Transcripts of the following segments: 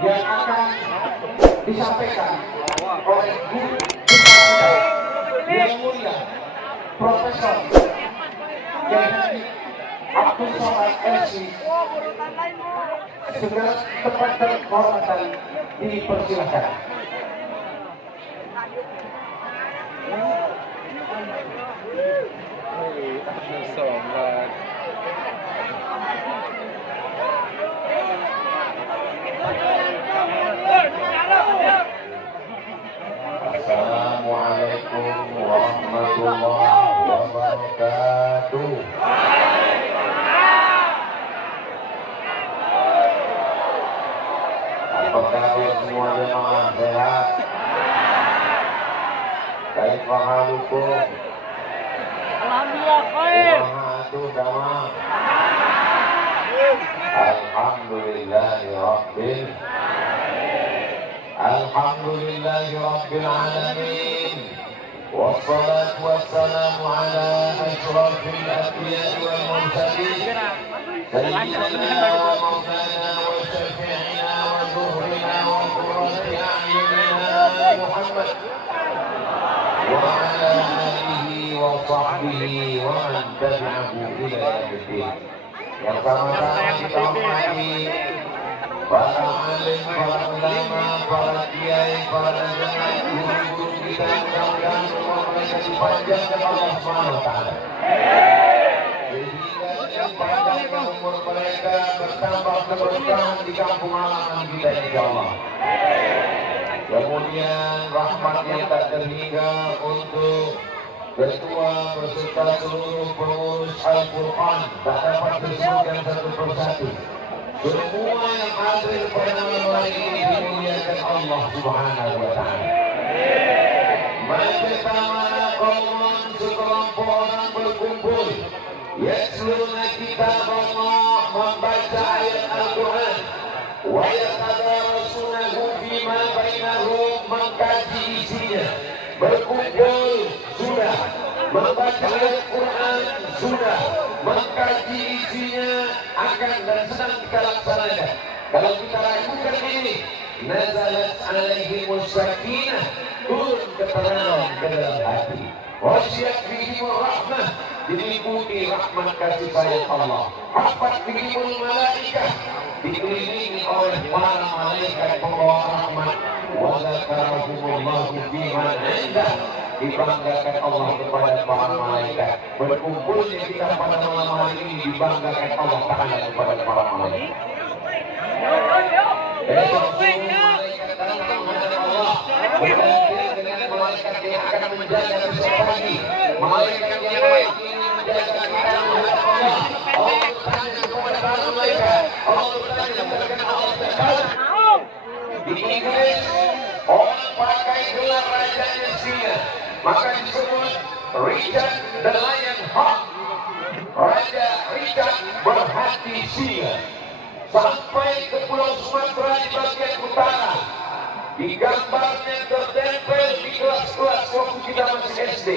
yang akan disampaikan oleh guru besar yang mulia Profesor Kiai Abdul Somad MC. Segera tempat dan kehormatan dipersilakan. Assalamualaikum warahmatullahi wabarakatuh. Apa kabar semua jemaah sehat? Kaifa halukum? Alhamdulillah khair. Damang. Alhamdulillahi rabbil alamin. Wassalatu wassalamu ala asyrafil anbiya'i wal mursalin. Sayyidina wa maulana wa syafi'ina wa zuhrina wa qurrati a'yunina Muhammad wa ala alihi wa sahbihi wa man tabi'ahu ila yaumiddin. Yang sama-sama kita hormati para alim, para ulama, para kiai, para jemaah, guru-guru kita, mudah-mudahan semua mereka dipanjangkan Allah Subhanahu wa taala. Sehingga panjangnya umur mereka bertambah keberkahan di kampung halaman kita insyaallah. Kemudian rahmat yang tak terhingga untuk ketua beserta seluruh pengurus Al-Quran, tak dapat disebutkan satu persatu. Semua yang hadir pada malam hari ini dimuliakan Allah Subhanahu wa taala. Majtama'na qaumun, sekelompok orang berkumpul, yatluna kitab Allah, membaca ayat Al-Quran, wa yatadarasunahu fima bainahum, mengkaji isinya. Berkumpul sudah, membaca ayat Quran sudah, mengkaji isinya akan dan sedang kita laksanakan. Kalau kita lakukan ini, nazalat alaihimus sakinah, turun ketenangan ke dalam hati. Wasyiat bihimur rahmah, diliputi rahmat kasih sayang Allah. Hafat bihimul malaikah, dikelilingi oleh para malaikat pembawa rahmat. Wa zakarahumullahu biman indah, dibanggakan Allah kepada para malaikat. Berkumpulnya kita pada malam hari ini dibanggakan Allah Ta'ala kepada para malaikat. Besok semua malaikat datang menghadap Allah, bergantian dengan malaikat yang akan menjaga besok pagi. Malaikat yang baik ini menjaga kita menghadap Allah. Allah bertanya kepada para malaikat, Allah bertanya kepada Allah Ta'ala. Di Inggris orang pakai gelar rajanya Singa, maka disebut Richard the Lionheart. Raja Richard berhati singa. Sampai ke Pulau Sumatera di bagian utara, di gambarnya tertempel di kelas-kelas waktu kita masih SD.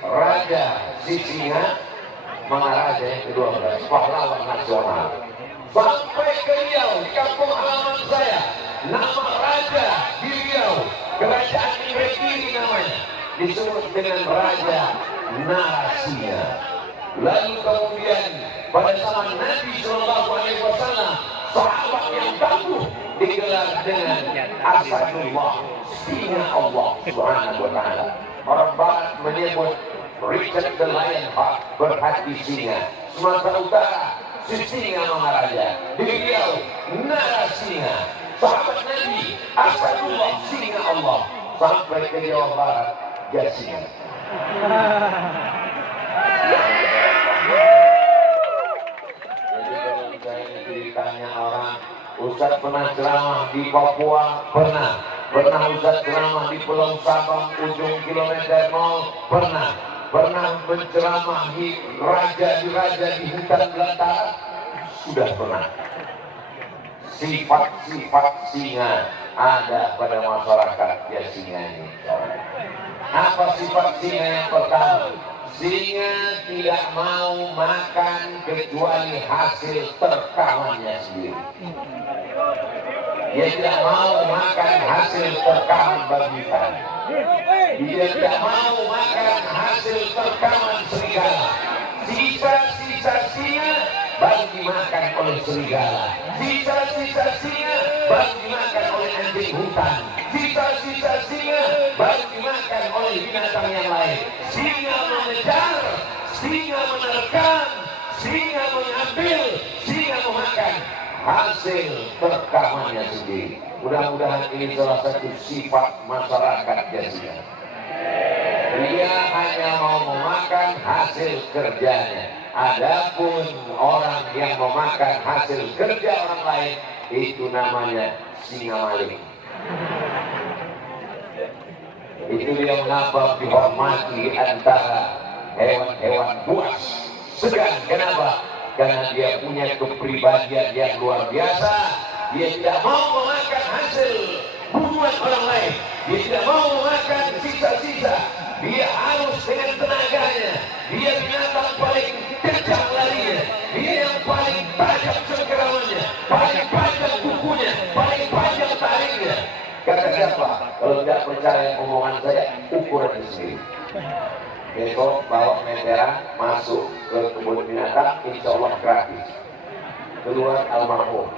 Raja si singa, Maharaja yang ke-12, pahlawan nasional. Sampai ke Riau, di kampung halaman saya, nama raja di Riau, kerajaan Negeri namanya, disebut dengan Raja Narasinga. Lalu kemudian pada zaman Nabi Shallallahu Alaihi Wasallam, sahabat yang tangguh digelar dengan Asadullah, singa Allah Subhanahu Wa Taala. Orang Barat menyebut Richard the Lionheart, berhati singa. Sumatera Utara, si singa Maharaja. Di Riau, Narasinga. Sahabat Nabi, Asadullah, singa Allah. Sampai ke Jawa Barat, Jasinga. Jadi kalau saya ditanya orang, Ustaz pernah ceramah di Papua? Pernah. Pernah Ustaz ceramah di Pulau Sabang, ujung kilometer 0? Pernah. Pernah menceramahi raja di hutan belantara? Sudah pernah. Sifat-sifat singa ada pada masyarakat Jasinga ini. Apa sifat singa yang pertama? Singa tidak mau makan kecuali hasil terkamannya sendiri. Dia tidak mau makan hasil terkaman babitan. Dia tidak mau makan hasil terkaman serigala. Sisa-sisa singa baru dimakan oleh serigala. Sisa-sisa singa baru dimakan oleh anjing hutan. Sisa-sisa singa baru dimakan oleh binatang yang lain. Singa mengejar, singa menerkam, singa mengambil, singa memakan hasil terkamannya sendiri. Mudah-mudahan ini salah satu sifat masyarakat Jasia. Dia hanya mau memakan hasil kerjanya. Adapun orang yang memakan hasil kerja orang lain, itu namanya singa maling. Itu dia mengapa dihormati antara hewan-hewan buas. Segan, kenapa? Karena dia punya kepribadian yang luar biasa. Dia tidak mau memakan hasil buruan orang lain. Dia tidak mau memakan sisa-sisa. Dia harus dengan tenaganya. Dia binatang paling kencang larinya. Dia yang paling tajam cengkeramannya, paling panjang kukunya, paling panjang taringnya. Kata siapa? Kalau tidak percaya omongan saya, ukuran sendiri. Besok bawa meteran masuk ke kebun binatang, insya Allah gratis. Keluar almarhum.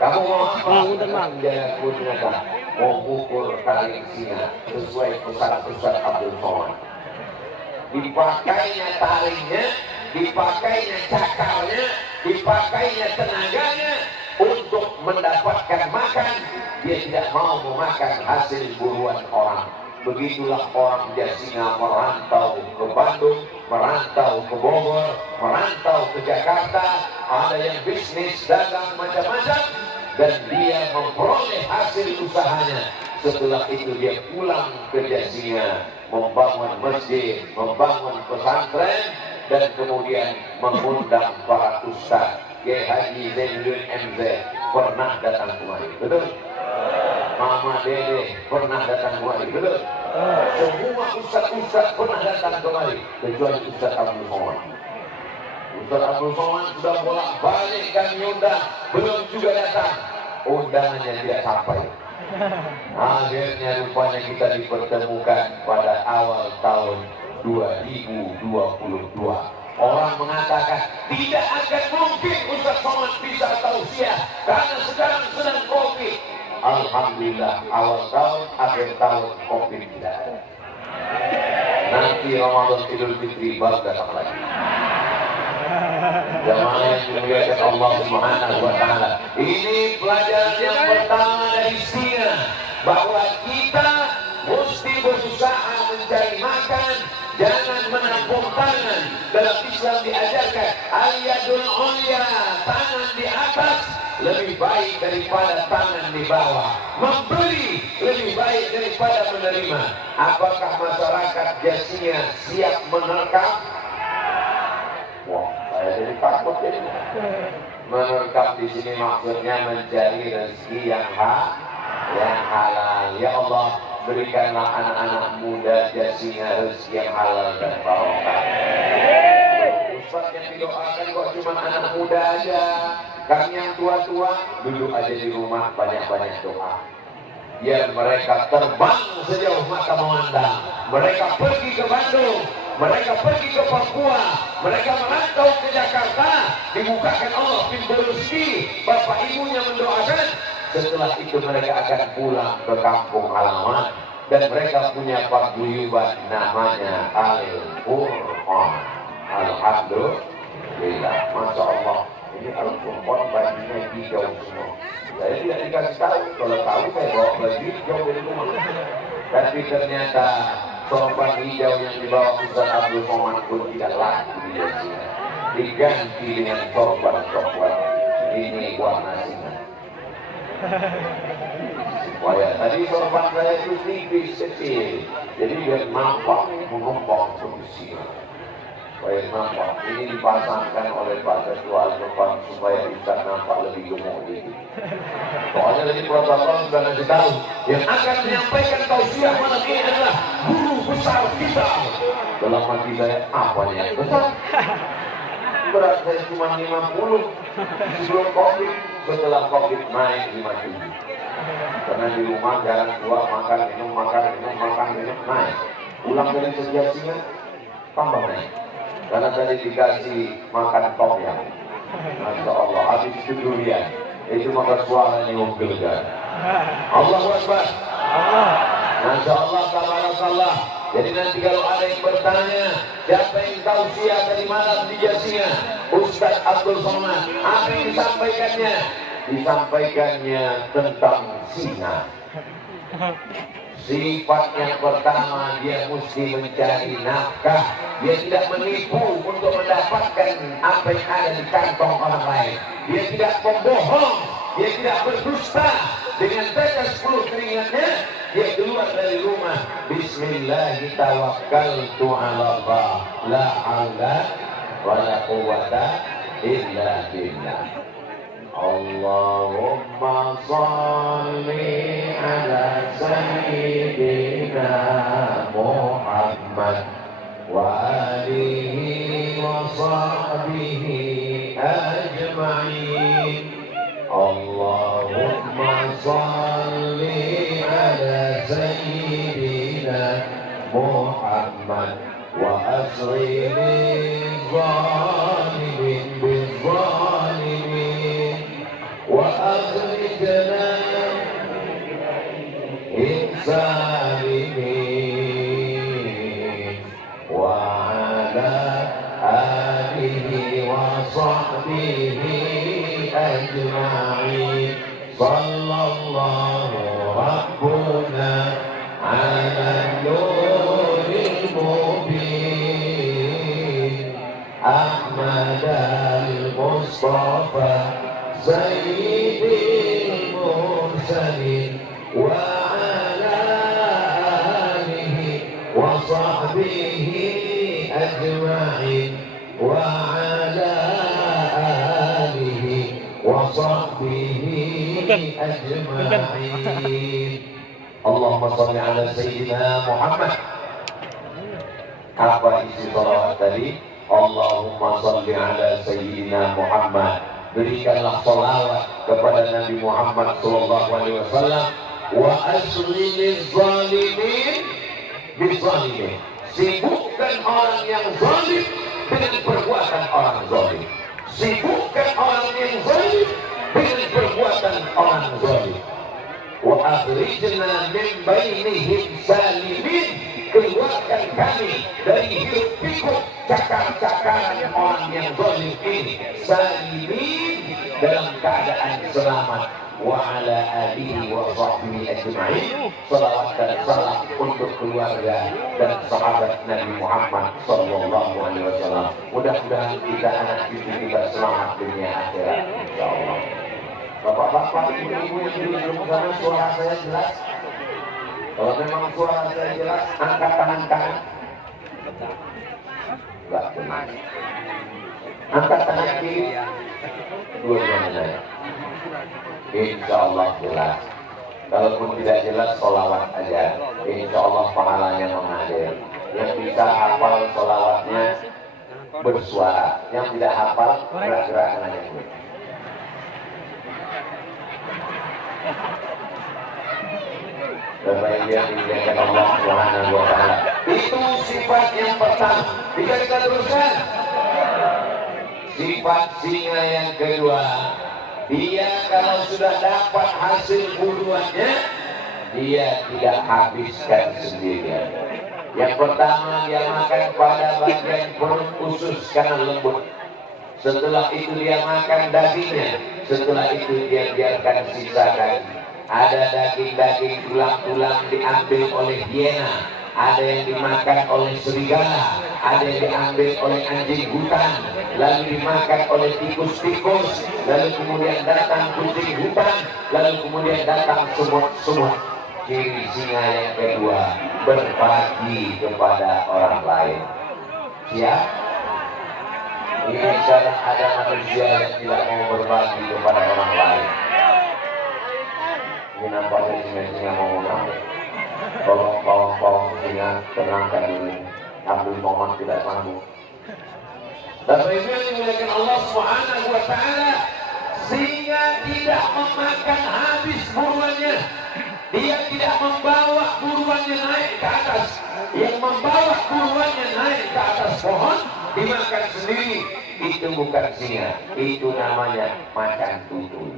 Kamu mau apa? Menjaga kebun binatang. Mau ukur taring singa sesuai pesan-pesan Abdul Somad. Dipakainya taringnya, dipakainya cakarnya, dipakainya tenaganya untuk mendapatkan makan. Dia tidak mau memakan hasil buruan orang. Begitulah orang Jasinga merantau ke Bandung, merantau ke Bogor, merantau ke Jakarta. Ada yang bisnis, dagang, macam-macam. Dan dia memperoleh hasil usahanya. Setelah itu dia pulang ke Jasinga, membangun masjid, membangun pesantren, dan kemudian mengundang para ustaz. Kiai Haji Zainuddin MZ pernah datang kemari, betul? Mama Dede pernah datang kemari, betul? Semua ustaz-ustaz pernah datang kemari, kecuali Ustaz Abdul Somad. Ustaz Abdul Somad sudah bolak-balik kami undang, belum juga datang. Undangannya tidak sampai. Akhirnya rupanya kita dipertemukan pada awal tahun 2022. Orang mengatakan tidak akan mungkin Ustaz Somad bisa tausiah karena sekarang sedang COVID. Alhamdulillah, awal tahun, akhir tahun COVID tidak ada. Nanti Ramadan Idul Fitri baru datang lagi. Jamaah yang dimuliakan Allah Subhanahu wa Ta'ala. Ini pelajaran yang pertama dari singa, bahwa kita mesti berusaha mencari makan, jangan menampung tangan. Dalam Islam diajarkan al-yadul ulya, tangan di atas lebih baik daripada tangan di bawah. Memberi lebih baik daripada menerima. Apakah masyarakat Jasinga siap menerkam? Wah, saya jadi takut jadi. Menerkam di sini maksudnya mencari rezeki yang halal. Ya Allah, berikanlah anak-anak muda Jasinga rezeki yang halal dan barokah. Ustaz yang didoakan kok cuma anak muda aja. Kami yang tua-tua duduk aja di rumah, banyak-banyak doa. Biar mereka terbang sejauh mata memandang. Mereka pergi ke Bandung, mereka pergi ke Papua, mereka merantau ke Jakarta. Dibukakan Allah pintu rezeki, bapak ibunya mendoakan. Setelah itu mereka akan pulang ke kampung halaman. Dan mereka punya paguyuban namanya Al-Qur'an. Alhamdulillah, Masya Allah. Ini Al-Qur'an bajunya hijau semua. Saya tidak dikasih tahu, kalau tahu saya bawa baju hijau dari rumah. Tapi ternyata sorban hijau yang dibawa Ustaz Abdul Somad pun tidak laku di Jasinga. Diganti dengan sorban coklat. Ini warna singa. Wah ya, tadi sorban saya itu tipis kecil, jadi biar nampak mengembang seperti singa. Baik, nampak ini dipasangkan oleh Pak Ketua Al-Quran supaya bisa nampak lebih gemuk dikit. Soalnya dari protokol sudah nanti tahu yang akan menyampaikan tausiah malam ini adalah guru besar kita. Dalam hati saya, apanya yang besar? Berat saya cuma 50 sebelum Covid, setelah Covid naik 57. Karena di rumah jarang keluar, makan, minum, naik. Pulang dari sedia singa, tambah naik. Karena tadi dikasih makan tom ya. Masya Allah, habis itu durian. Itu maka suaranya menggelegar. Allahu Akbar. Masya Allah, tabarakallah. Jadi nanti kalau ada yang bertanya, siapa yang tahu siang tadi malam di Jasinga, Ustaz Abdul Somad, apa yang disampaikannya? Disampaikannya tentang singa. Sifat yang pertama, dia mesti mencari nafkah. Dia tidak menipu untuk mendapatkan apa yang ada di kantong orang lain. Dia tidak membohong, dia tidak berdusta. Dengan tetes 10 keringatnya, dia keluar dari rumah. Bismillah tawakkaltu 'ala Allah, la haula wala quwwata illa billah. Allahumma shalli ala sayyidina Muhammad wa alihi wa sahbihi ajma'in. Allahumma shalli ala sayyidina Muhammad wa asri zalimin bizzalimin wa akhrijna insalimin wa ala alihi wa sahbihi أجمعين صلى الله ربنا على النور المبين أحمد المصطفى سيد المرسلين وعلى آله وصحبه أجمعين وعلى وصحبه أجمعين. اللهم صل على سيدنا Muhammad. Apa isi salawat tadi? Allahumma salli ala sayyidina Muhammad. Berikanlah salawat kepada Nabi Muhammad sallallahu alaihi wasallam. Wa asriniz zalimin bizzalimin. Sibukkan orang yang zalim dengan perbuatan orang zalim. Sibukkan orang yang zalim dengan perbuatan orang zalim. Wa akhrijna min bainihim salimin. Keluarkan kami dari hiruk pikuk cakar-cakaran orang yang zalim ini. Salimin, dalam keadaan selamat. Wa ala alihi wa sahbihi ajma'in. Salawat dan salam untuk keluarga dan sahabat Nabi Muhammad sallallahu alaihi wasallam. Mudah-mudahan kita anak cucu kita selamat dunia akhirat, insyaallah. Bapak-bapak, ibu-ibu yang di ujung sana, suara saya jelas? Kalau memang suara saya jelas, angkat tangan kanan. Enggak benar. Angkat tangan kiri. Dua-duanya saya. Insya Allah jelas. Kalaupun tidak jelas, sholawat aja. Insya Allah pahalanya mengalir. Yang bisa hafal sholawatnya bersuara. Yang tidak hafal, gerak-gerak tangannya dulu. Bapak yang dimuliakan Allah Subhanahu wa Ta'ala. Itu sifat yang pertama. Bisa kita teruskan. Sifat singa yang kedua, dia kalau sudah dapat hasil buruannya, dia tidak habiskan sendirian. Yang pertama, dia makan pada bagian perut usus karena lembut. Setelah itu dia makan dagingnya. Setelah itu dia biarkan sisakan. Ada daging-daging tulang-tulang diambil oleh hiena. Ada yang dimakan oleh serigala, ada yang diambil oleh anjing hutan, lalu dimakan oleh tikus-tikus, lalu kemudian datang kucing hutan, lalu kemudian datang semut-semut. Ciri singa yang kedua, berbagi kepada orang lain. Siap? Ini sekarang ada manusia yang tidak mau berbagi kepada orang lain. Ini nampaknya singa-singa mau ngomong. Tolong singa tenangkan dulu. Abdul Somad tidak sanggup. Dan ini dimuliakan Allah Subhanahu wa Ta'ala, sehingga tidak memakan habis buruannya. Dia tidak membawa buruannya naik ke atas. Yang membawa buruannya naik ke atas pohon dimakan sendiri. Itu bukan singa, itu namanya macan tutul.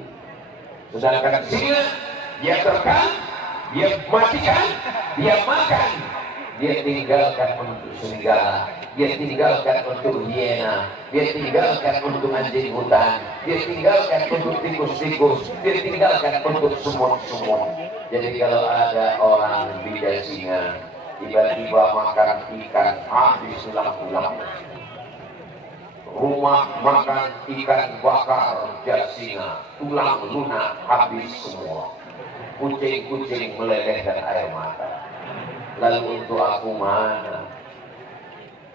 Sedangkan singa, dia terkam, dia matikan, dia makan, dia tinggalkan untuk serigala, dia tinggalkan untuk hiena, dia tinggalkan untuk anjing hutan, dia tinggalkan untuk tikus-tikus, dia tinggalkan untuk semut-semut. Jadi kalau ada orang bidas singa tiba-tiba makan ikan habis tulang-tulang, rumah makan ikan bakar singa, tulang lunak habis semua, kucing-kucing melelehkan air mata. Lalu untuk aku mana?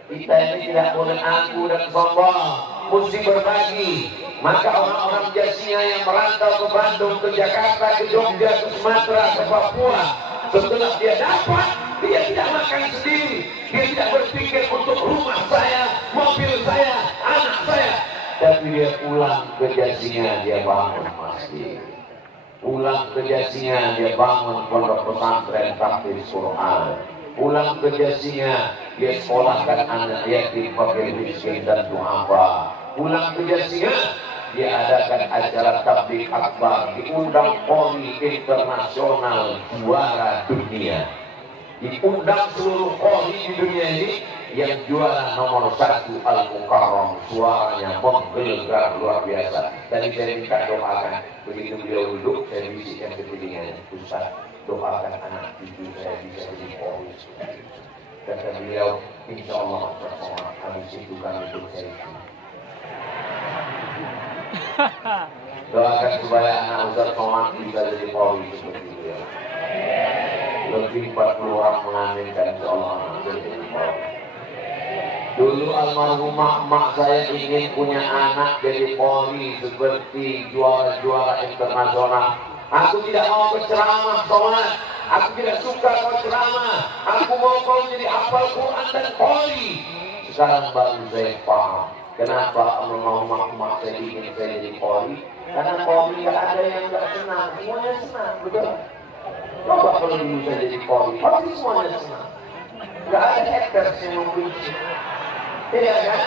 Kita ini tidak boleh aku dan sombong, mesti berbagi. Maka orang-orang Jasinga yang merantau ke Bandung, ke Jakarta, ke Jogja, ke Sumatera, ke Papua, setelah dia dapat, dia tidak makan sendiri. Dia tidak berpikir untuk rumah saya, mobil saya, anak saya. Tapi dia pulang ke Jasinga, dia bangun masjid. Pulang ke Jasinga, dia bangun pondok pesantren tahfiz Quran. Pulang ke Jasinga, dia sekolahkan anak yatim, fakir miskin dan duafa. Pulang ke Jasinga, dia adakan acara tabligh akbar, diundang Poli internasional juara dunia. Diundang seluruh Poli di dunia ini, yang juara nomor 1 Al-Mukarram, suaranya menggelegar luar biasa. Tadi saya minta doakan, begitu beliau duduk, saya bisikkan ke telinganya, Ustaz, doakan anak cucu saya bisa jadi Poli. Kata beliau, insya Allah habis itu kami sukses. Doakan supaya anak Ustaz Somad bisa jadi Poli seperti beliau. Lebih 40 orang mengaminkan, insya Allah jadi Poli. Dulu almarhumah emak saya ingin punya anak jadi Poli seperti juara-juara internasional. Aku tidak mau berceramah, Somad. Aku tidak suka kau ceramah. Aku mau kau jadi hafal Quran dan Poli. Sekarang baru saya paham kenapa almarhumah emak saya ingin saya jadi Poli. Karena Poli nggak ada yang nggak senang, semuanya senang, betul. Coba kalau dulu saya jadi Poli, pasti semuanya senang. Nggak ada haters yang membenci. Iya kan?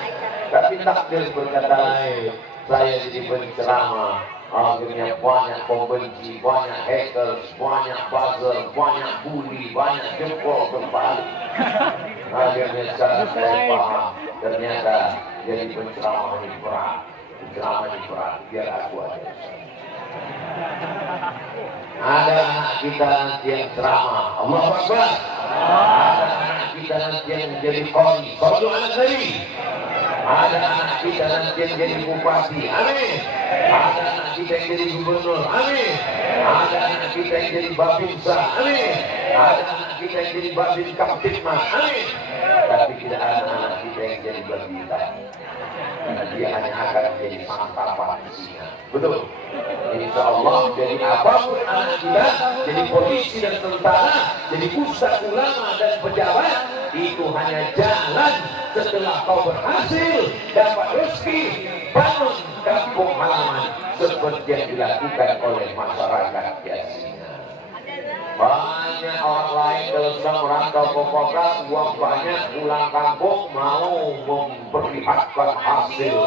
Tapi takdir berkata lain. Saya jadi penceramah, akhirnya banyak pembenci, banyak haters, banyak buzzer, banyak bully, banyak jempol terbalik. Akhirnya sekarang saya paham, ternyata jadi penceramah ini berat. Penceramah ini berat, biar aku aja. Ada anak kita nanti yang ceramah, Allahu Akbar. Ada anak kita nanti yang jadi Poli, Poli anak Nabi. Ada anak kita nanti yang jadi bupati, amin. Ada anak kita yang jadi gubernur, amin. Ada anak kita yang jadi babinsa, amin. Ada anak kita yang jadi babin kaptipmas, amin. Tapi tidak ada anak kita yang jadi babita. Karena dia hanya akan menjadi santapan singa. Betul. Insya Allah jadi apapun anak kita, jadi polisi dan tentara, jadi ustaz, ulama dan pejabat, itu hanya jalan setelah kau berhasil dapat rezeki bangun kampung halaman seperti yang dilakukan oleh masyarakat Jasinga. Banyak orang lain kalau sedang merantau ke kota, uang banyak, pulang kampung mau memperlihatkan hasil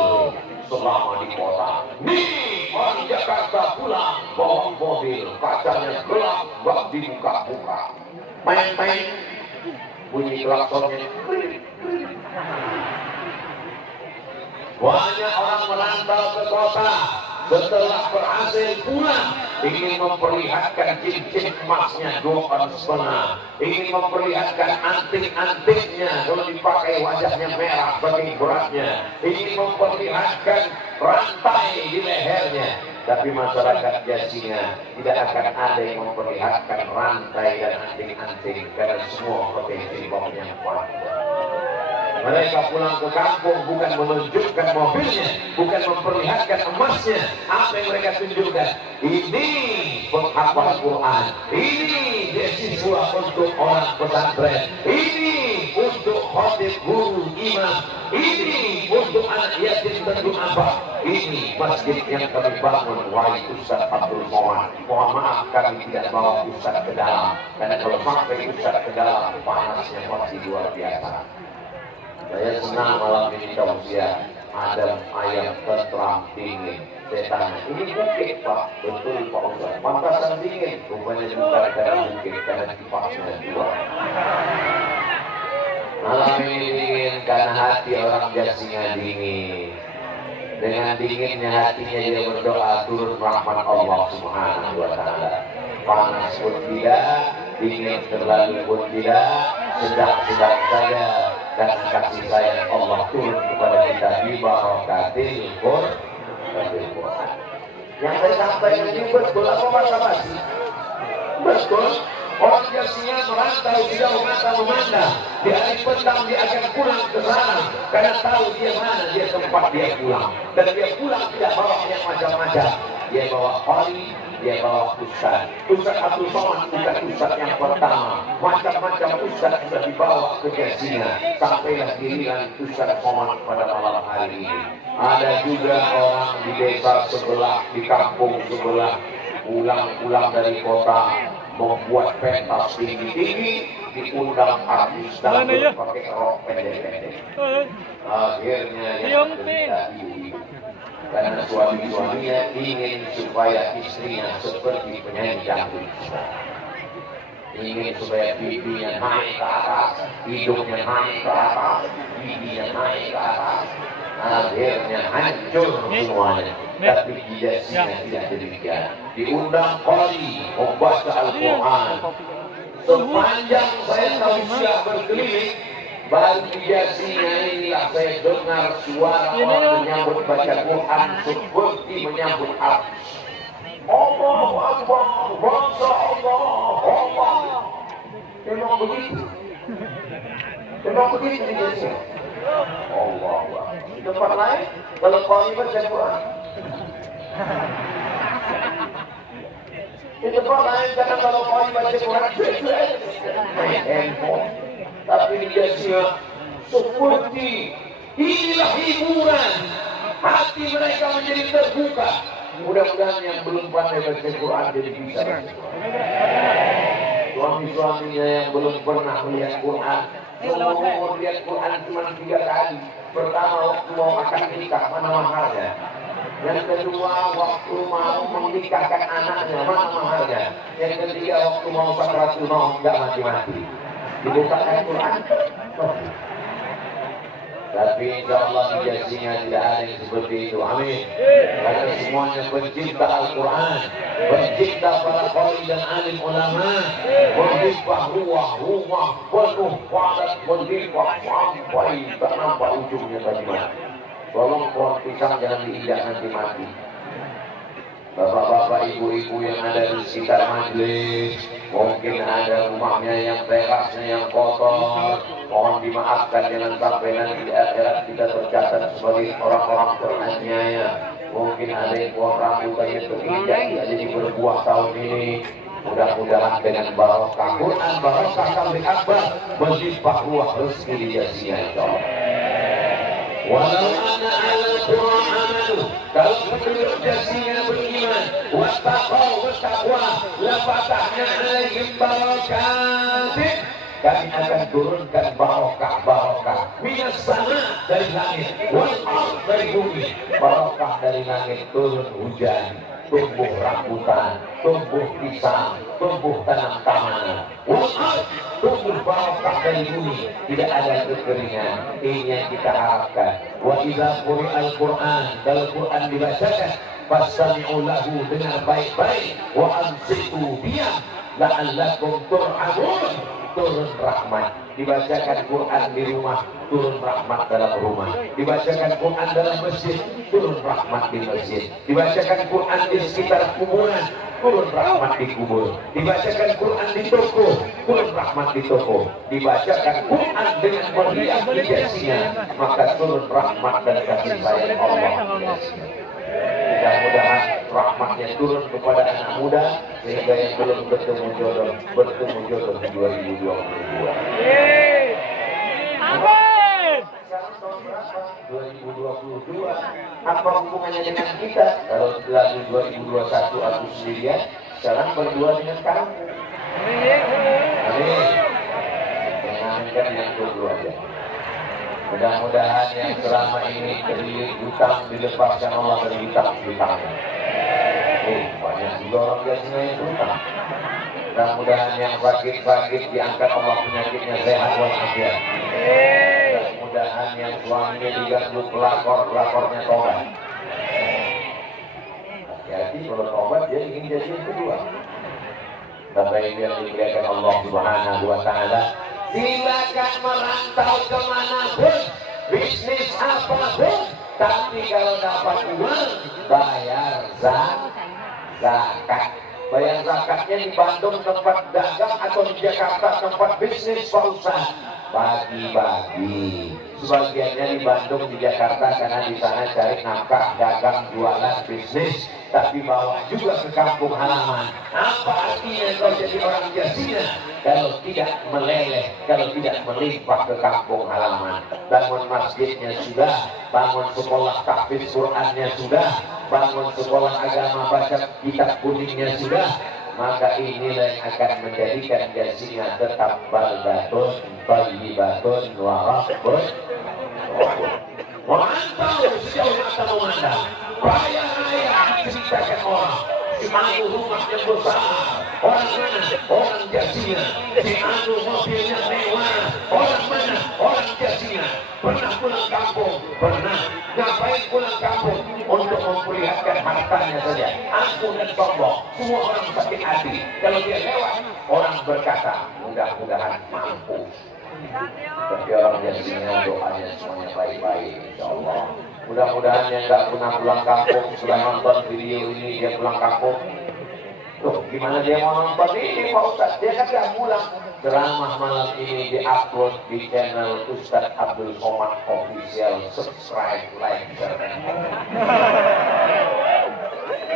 selama di kota. Nih, orang Jakarta pulang bawa mobil, kacanya gelap, nggak dibuka-buka. Main-main, bunyi klaksonnya. Banyak orang merantau ke kota, setelah berhasil pulang, ingin memperlihatkan cincin emasnya 2,5, ingin memperlihatkan anting-antingnya kalau dipakai wajahnya merah bagi beratnya, ingin memperlihatkan rantai di lehernya. Tapi masyarakat Jasinga tidak akan ada yang memperlihatkan rantai dan anting-anting karena semua pakai jilbab yang panjang. Mereka pulang ke kampung bukan menunjukkan mobilnya, bukan memperlihatkan emasnya. Apa yang mereka tunjukkan? Ini penghafal Quran, ini beasiswa untuk orang pesantren, ini untuk khotib, guru, imam. Ini untuk anak yatim tentu apa? Ini masjid yang kami bangun, wahai Ustaz Abdul Somad. Mohon maaf kami tidak bawa Ustaz ke dalam, karena kalau sampai Ustaz ke dalam panasnya masih luar biasa. Saya senang malam ini tausiah, adem, ayam, tentram, dingin. Saya tanya, ini bukit Pak? Betul Pak Ustaz. Pantasan dingin, rupanya bukan karena bukit, karena kipasnya dua. Malam ini dingin karena hati orang Jasinga dingin. Dengan dinginnya hatinya dia berdoa, turun rahmat Allah Subhanahu wa Ta'ala. Panas pun tidak, dingin terlalu pun tidak, sedang-sedang saja. Karena kasih sayang Allah turun kepada kita di barakatil Quran. Yang saya sampaikan ini betul apa basa-basi? Betul. Orang Jasinga merantau tidak memandang. Di hari petang dia akan pulang ke sana karena tahu dia mana dia tempat dia pulang. Dan dia pulang tidak bawa yang macam-macam. Dia bawa koli, dia bawa Ustaz. Ustaz Abdul Somad bukan Ustaz yang pertama. Macam-macam Ustaz sudah dibawa ke Jasinga. Sampailah giliran Ustaz Somad pada malam hari ini. Ada juga orang di desa sebelah, di kampung sebelah, pulang dari kota, membuat pentas tinggi-tinggi, diundang artis dangdut pakai rok pendek-pendek. Akhirnya yang menderita ibu, karena suami-suaminya ingin supaya istrinya seperti penyanyi dangdut. Ingin supaya pipinya naik ke atas, hidungnya naik ke atas, giginya naik ke atas. Akhirnya hancur semuanya. Tapi Jasinga tidak demikian. Diundang koli membaca Al-Quran. Sepanjang saya tausiah berkeliling, baru di Jasinga inilah saya dengar suara orang menyambut baca Quran seperti menyambut artis. Allahu Akbar, Masya Allah. Memang begitu. Memang begitu di Jasinga. Allah. Di tempat lain, kalau kau baca Quran. Di tempat lain, karena kalau kau baca Quran, main handphone. Tapi di Jasinga, seperti inilah hiburan. Hati mereka menjadi terbuka. Mudah-mudahan yang belum pandai baca Quran jadi bisa. Suami-suaminya yang belum pernah melihat Quran, umur lihat Quran cuma 3 kali. Pertama waktu mau akad nikah, mana maharnya? Yang kedua waktu mau menikahkan anaknya, mana maharnya? Yang ketiga waktu mau sakratul maut, nggak mati-mati. Dibukakan Quran. Tapi insya Allah di Jasinga tidak ada yang seperti itu. Amin. Karena semuanya pencipta Al-Quran, pencipta para qari dan alim ulama, berlimpah rumah penuh padat, berlimpah sampai tak nampak ujungnya tadi mana. Tolong pohon pisang jangan diinjak nanti mati. Bapak-bapak, ibu-ibu yang ada di sekitar majelis, mungkin ada rumahnya yang terasnya yang kotor, mohon dimaafkan, jangan sampai nanti di akhirat kita tercatat sebagai orang-orang teraniaya. Mungkin ada yang pohon rambutannya terinjak tidak jadi berbuah tahun ini. Mudah-mudahan dengan barokah Quran, barokah tablik akbar, berlimpah ruah rezeki di Jasinga insyaallah. Walau anna al-Quran amanu, kalau penduduk Jasinga beriman, wattaqau wattaqwa, lafatahna alaihim barakatin, kami akan turunkan barokah minas sama dari langit, wal ard dari bumi. Barokah dari langit turun hujan, tumbuh rambutan, tumbuh pisang, tumbuh tanam-tanaman. Wal ard tumbuh barokah dari bumi, tidak ada kekeringan. Ini yang kita harapkan. Wa idza quri'al Qur'an, kalau Quran dibacakan, fastami'u lahu, dengar baik-baik, wa ansitu diam, la'allakum turhamun, turun rahmat. Dibacakan Quran di rumah, turun rahmat dalam rumah. Dibacakan Quran dalam masjid, turun rahmat di masjid. Dibacakan Quran di sekitar kuburan, turun rahmat di kubur. Dibacakan Quran di toko, turun rahmat di toko. Dibacakan Quran dengan meriah di Jasinga, maka turun rahmat dan kasih sayang Allah. Mudah-mudahan rahmatnya turun kepada anak muda, sehingga yang belum bertemu jodoh di 2022. tahun berapa? 2022. Apa hubungannya dengan kita? Kalau lalu 2021 aku sendirian, sekarang berdua dengan kamu. Amin. Mengaminkan yang dulu aja. Mudah-mudahan yang selama ini terlilit hutang dilepaskan Allah dari hutang-hutangnya. Banyak juga orang biasanya yang hutang. Mudah-mudahan yang sakit-sakit diangkat Allah penyakitnya sehat walafiat. Mudah-mudahan yang suaminya diganggu pelakornya tobat. Hati-hati kalau tobat dia ingin jadi yang kedua. Bapak Ibu yang dimuliakan Allah Subhanahu wa Ta'ala, silakan merantau kemanapun, bisnis apapun, tapi kalau dapat uang bayar zakat. Bayar zakatnya di Bandung tempat dagang atau di Jakarta tempat bisnis Pak Ustaz, bagi-bagi. Sebagiannya di Bandung, di Jakarta karena di sana cari nafkah, dagang, jualan, bisnis, tapi bawa juga ke kampung halaman. Apa artinya kalau jadi orang Jasina kalau tidak meleleh, kalau tidak melimpah ke kampung halaman? Bangun masjidnya sudah, bangun sekolah tahfiz Qur'annya sudah, bangun sekolah agama baca kitab kuningnya sudah, maka inilah yang akan menjadikan Jasina tetap baldatun, thayyibatun, wa rabbun. Merantau sejauh mata memandang, raya-raya ceritakan orang, si anu rumahnya besar, orang mana? Orang Jasina. Si anu mobilnya mewah, orang mana? Orang Jasina. Pernah pulang kampung? Pernah. Ngapain pulang kampung? Untuk memperlihatkan hartanya saja. Angkuh dan sombong, semua orang sakit hati. Kalau dia lewat, orang berkata, mudah-mudahan mampu. Tapi orang Jasina doanya semuanya baik-baik, insya Allah. Mudah-mudahan yang nggak pernah pulang kampung setelah nonton video ini dia pulang kampung. Tuh, gimana dia mau nonton ini Pak Ustaz? Dia kan nggak pulang. Ceramah malam ini diupload di channel Ustaz Abdul Somad Official. Subscribe, like, share.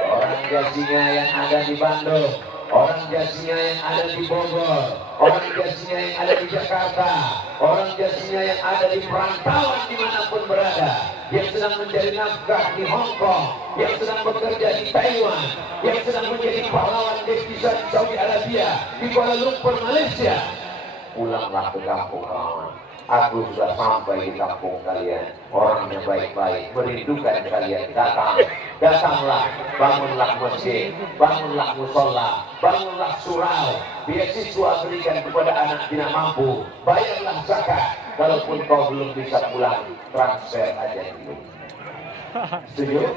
Orang Jasina yang ada di Bandung, orang Jasina yang ada di Bogor, orang Jasina yang ada di Jakarta, orang Jasina yang ada di perantauan dimanapun berada, yang sedang mencari nafkah di Hong Kong, yang sedang bekerja di Taiwan, yang sedang menjadi pahlawan devisa di Saudi Arabia, di Kuala Lumpur, Malaysia, pulanglah ke kampung halaman. Aku sudah sampai di kampung kalian, orangnya baik-baik, merindukan kalian. Datanglah, bangunlah masjid, bangunlah musola, bangunlah surau, beasiswa berikan kepada anak tidak mampu, bayarlah zakat. Kalaupun kau belum bisa pulang, transfer aja dulu. Setuju?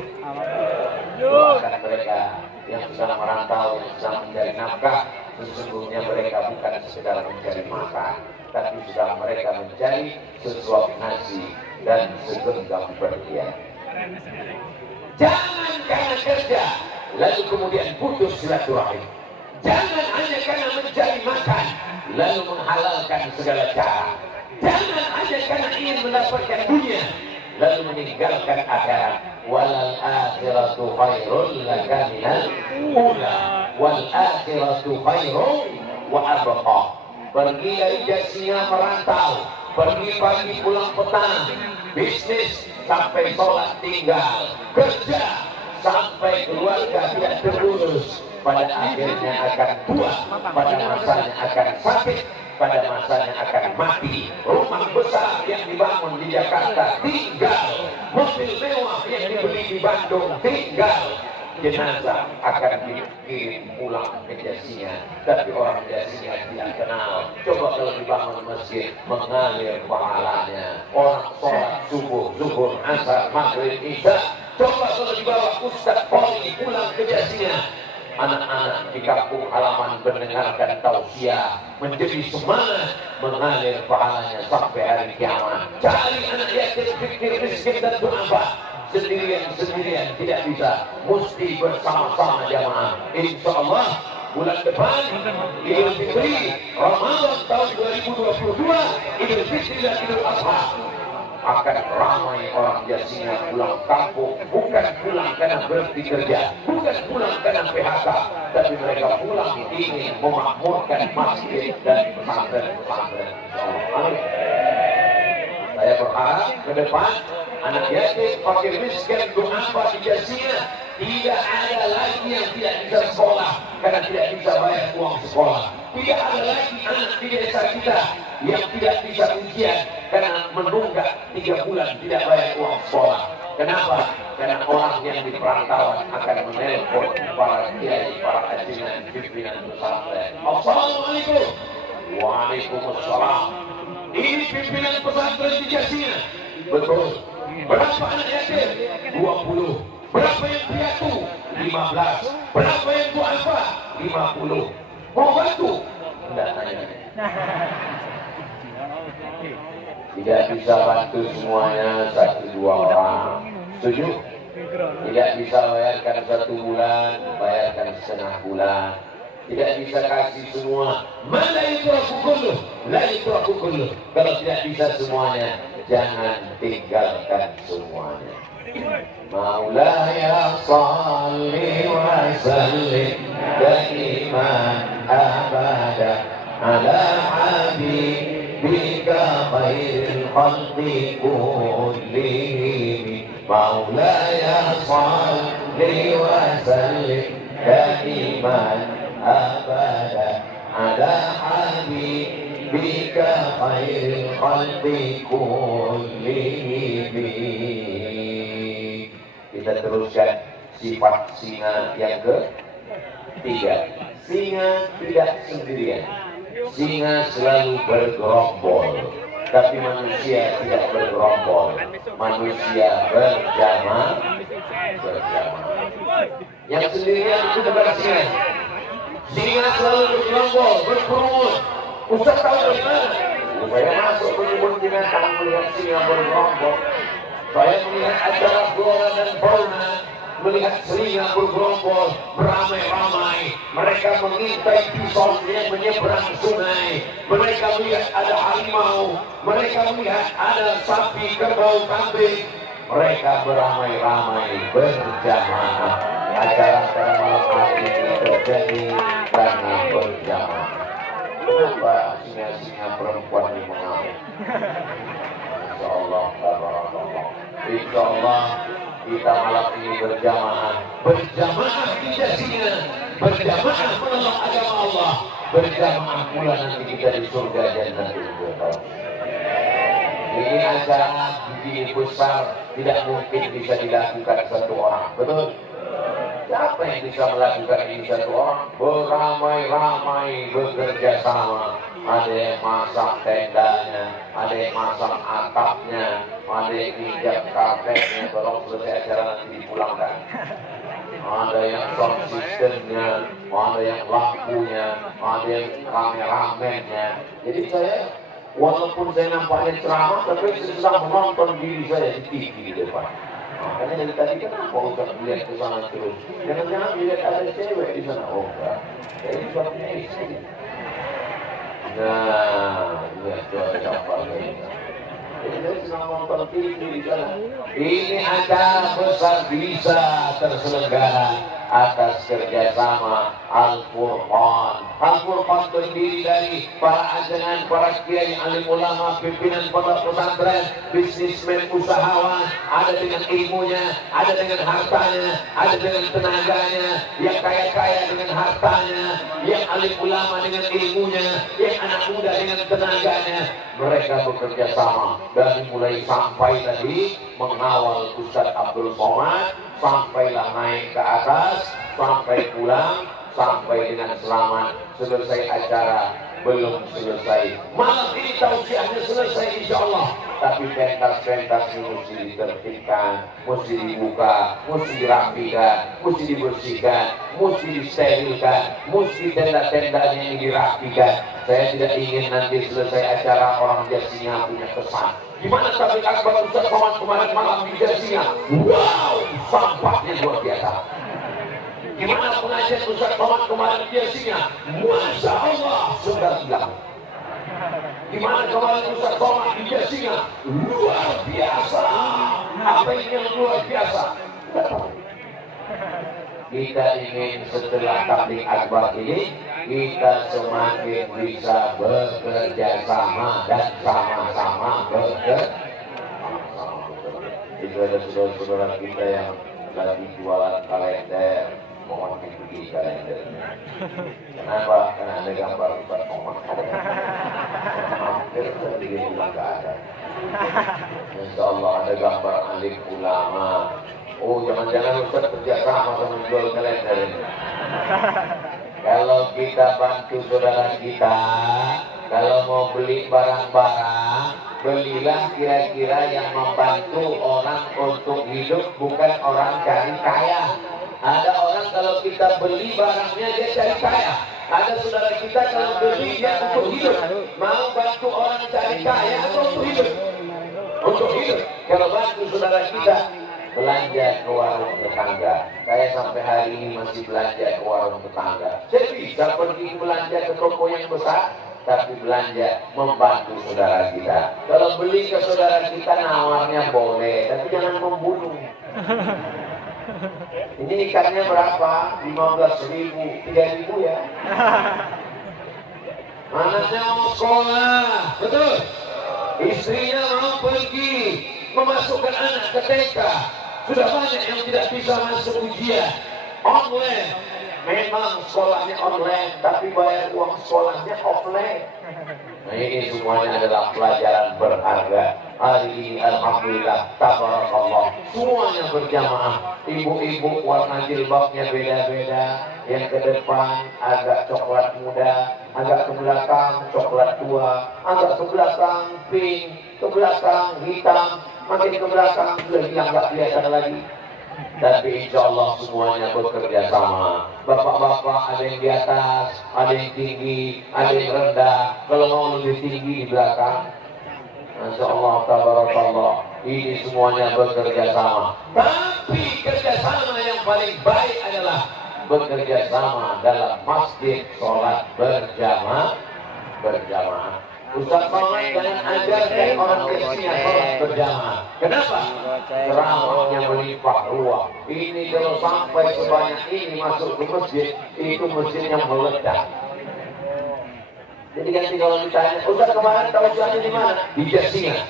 Doakan mereka yang sedang merantau, yang sedang mencari nafkah. Sesungguhnya mereka bukan sekedar mencari makan, tapi sudah mereka mencari sesuap nasi dan segenggam berlian. Jangan karena kerja lalu kemudian putus silaturahim. Jangan hanya karena mencari makan lalu menghalalkan segala cara. Jangan hanya karena ingin mendapatkan dunia lalu meninggalkan akhirat. Wal akhiratu khairul laka minal ula wal akhiratu khairun wa abqa. Pergi dari Jasina merantau, pergi pagi pulang petang, bisnis sampai sholat tinggal, kerja sampai keluarga tidak terurus, pada akhirnya akan tua, pada masanya akan sakit, pada masanya akan mati. Rumah besar yang dibangun di Jakarta tinggal, mobil mewah yang dibeli di Bandung tinggal. Jenazah akan dikirim pulang ke Jasina, tapi orang Jasina tidak kenal. Coba kalau dibangun masjid, mengalir pahalanya. Orang sholat subuh, zuhur, asar, maghrib, isya. Coba kalau dibawa Ustaz Poli pulang ke Jasina, anak-anak di kampung halaman mendengarkan tausiah, menjadi semangat, mengalir pahalanya sampai hari kiamat. Cari anak yatim, fikir, miskin dan du'afa. Sendirian tidak bisa, mesti bersama-sama jamaah. Insya Allah bulan depan Idul Fitri Ramadan tahun 2022, Idul Fitri dan Idul Adha, akan ramai orang Jasina pulang kampung, bukan pulang karena berhenti kerja, bukan pulang karena PHK, tapi mereka pulang ingin memakmurkan masjid dan pesantren-pesantren. Saya berharap ke depan anak yatim, fakir miskin, du'afa, dijasinya tidak ada lagi yang tidak bisa sekolah karena tidak bisa bayar uang sekolah. Tidak ada lagi anak di desa kita yang tidak bisa ujian karena menunggak 3 bulan tidak bayar uang sekolah. Kenapa? Karena orang yang di perantauan akan menelpon para kiai, para ajian, pimpinan pesantren. Assalamualaikum. Waalaikumsalam. Ini pimpinan pesantren di Jasina. Betul. Berapa anak yatim? 20. Berapa yang piatu? 15. Berapa yang du'afa? 50. Mau bantu? Tidak tanya. Tidak bisa bantu semuanya 1-2 orang. Setuju? Tidak bisa bayarkan 1 bulan, bayarkan setengah bulan. Tidak bisa kasih semua. Mana itu aku kullu? La itu aku kullu. Kalau tidak bisa semuanya, jangan tinggalkan semuanya. Maulaya salli wa sallim daiman abada ala habibika khairil khalqi kullihim. Maulaya salli wa sallim daiman abada ala habibika khairil khalqi kullihim. Kita teruskan sifat singa yang ketiga. Singa tidak sendirian. Singa selalu bergerombol, tapi manusia tidak bergerombol. Manusia berjamaah. Yang sendirian itu bukan singa. Singa selalu bergerombol, berkerumun. Ustaz tahu dari mana? Saya masuk menyebut binatang melihat singa bergerombol. Saya melihat acara flora dan fauna, melihat singa bergerombol beramai-ramai. Mereka mengintai bison yang menyeberang sungai. Mereka melihat ada harimau. Mereka melihat ada sapi, kerbau, kambing. Mereka beramai-ramai berjamaah. Acara pada malam hari ini terjadi karena berjamaah. Kenapa singa-singa perempuan ini mengamuk? Insyaallah, insyaallah kita malam ini berjamaah di Jasina, berjamaah menolong agama Allah, berjamaah pula nanti kita di surga Jannatul Firdaus. Ini acara begini besar tidak mungkin bisa dilakukan 1 orang, betul? Siapa yang bisa melakukan ini 1 orang? Beramai-ramai bekerja sama. Ada yang masak tendanya, ada yang masak atapnya, ada yang injak karpetnya. Kalau selesai acara nanti dipulangkan. Ada yang sound systemnya, ada yang lampunya, ada yang rame-ramenya. Jadi saya, walaupun saya nampaknya ceramah, tapi saya sedang menonton diri saya di TV di depan. Makanya dari tadi kan mau lihat ke sana terus. Jangan-jangan lihat ada cewek di sana. Oh enggak. Jadi suaminya istri. Nah, lihat siapa lagi. Jadi saya sedang nonton TV di sana. Ini acara besar bisa terselenggara atas kerjasama Al-Furqan. Al-Furqan terdiri dari para ajaran, para kiai, alim ulama, pimpinan pondok pesantren, bisnismen, usahawan, ada dengan ilmunya, ada dengan hartanya, ada dengan tenaganya, yang kaya-kaya dengan hartanya, yang alim ulama dengan ilmunya, yang anak muda dengan tenaganya. Mereka bekerja sama dari mulai sampai tadi mengawal Ustaz Abdul Somad, sampailah naik ke atas, sampai pulang, sampai dengan selamat. Selesai acara, belum selesai. Malam ini tausiahnya selesai insya Allah. Tapi pentas-pentas ini mesti ditertibkan, mesti dibuka, mesti dirapikan, mesti dibersihkan, mesti disterilkan, mesti tenda-tendanya ini dirapikan. Saya tidak ingin nanti selesai acara orang Jasina punya kesan. Gimana tablik akbar Ustaz Somad kemarin malam di Jasina? Wow, sampahnya luar biasa. Gimana pengajian Ustaz Somad kemarin di Jasina? Masya Allah, sudah bilang. Gimana kemarin Ustaz Somad di Jasina? Luar biasa. Apa yang luar biasa? Kita ingin setelah tablik akbar ini kita semakin bisa bekerja sama dan sama-sama bekerja. itu ada saudara-saudara kita yang lagi jualan kalender, mohon dibeli kalendernya. Kenapa? Karena ada gambar Ustaz Omar. Hampir tadi dia bilang nggak ada. Insya Allah ada gambar alim ulama. Oh, jangan-jangan Ustaz kerja sama sama jual kalender ini. Kalau kita bantu saudara kita, kalau mau beli barang-barang, belilah kira-kira yang membantu orang untuk hidup, bukan orang cari kaya. Ada orang kalau kita beli barangnya dia cari kaya. Ada saudara kita kalau beli dia untuk hidup. Mau bantu orang cari kaya atau untuk hidup? Untuk hidup. Kalau bantu saudara kita belanja ke warung tetangga. Saya sampai hari ini masih belanja ke warung tetangga. Saya bisa pergi belanja ke toko yang besar, tapi belanja membantu saudara kita. Kalau beli ke saudara kita nawarnya boleh, tapi jangan membunuh. Ini ikannya berapa? 15.000, 3.000 ya. Anaknya mau sekolah, betul. Istrinya mau pergi memasukkan anak ke TK. Sudah banyak yang tidak bisa masuk ujian online. Memang sekolahnya online, tapi bayar uang sekolahnya offline. Nah, ini semuanya adalah pelajaran berharga. Hari ini alhamdulillah, tabarakallah, semuanya berjamaah. Ibu-ibu warna jilbabnya beda-beda. Yang ke depan agak coklat muda, agak ke belakang coklat tua, agak ke belakang pink, ke belakang hitam, makin ke belakang sudah hilang, nggak kelihatan lagi. Tapi insya Allah semuanya bekerja sama. Bapak-bapak ada yang di atas, ada yang tinggi, ada yang rendah. Kalau mau lebih tinggi di belakang, Masya Allah, tabarakallah, ini semuanya bekerja sama. Tapi kerjasama yang paling baik adalah bekerja sama dalam masjid, sholat berjamaah. Ustaz Mamat jangan ajarkan orang Kristen sholat berjamaah. Kenapa? Ceramahnya melimpah ruah. Ini kalau sampai sebanyak ini masuk ke masjid, itu masjid yang meledak. Jadi nanti kalau ditanya, Ustaz kemarin tahu sholatnya di mana? Di Jasinga.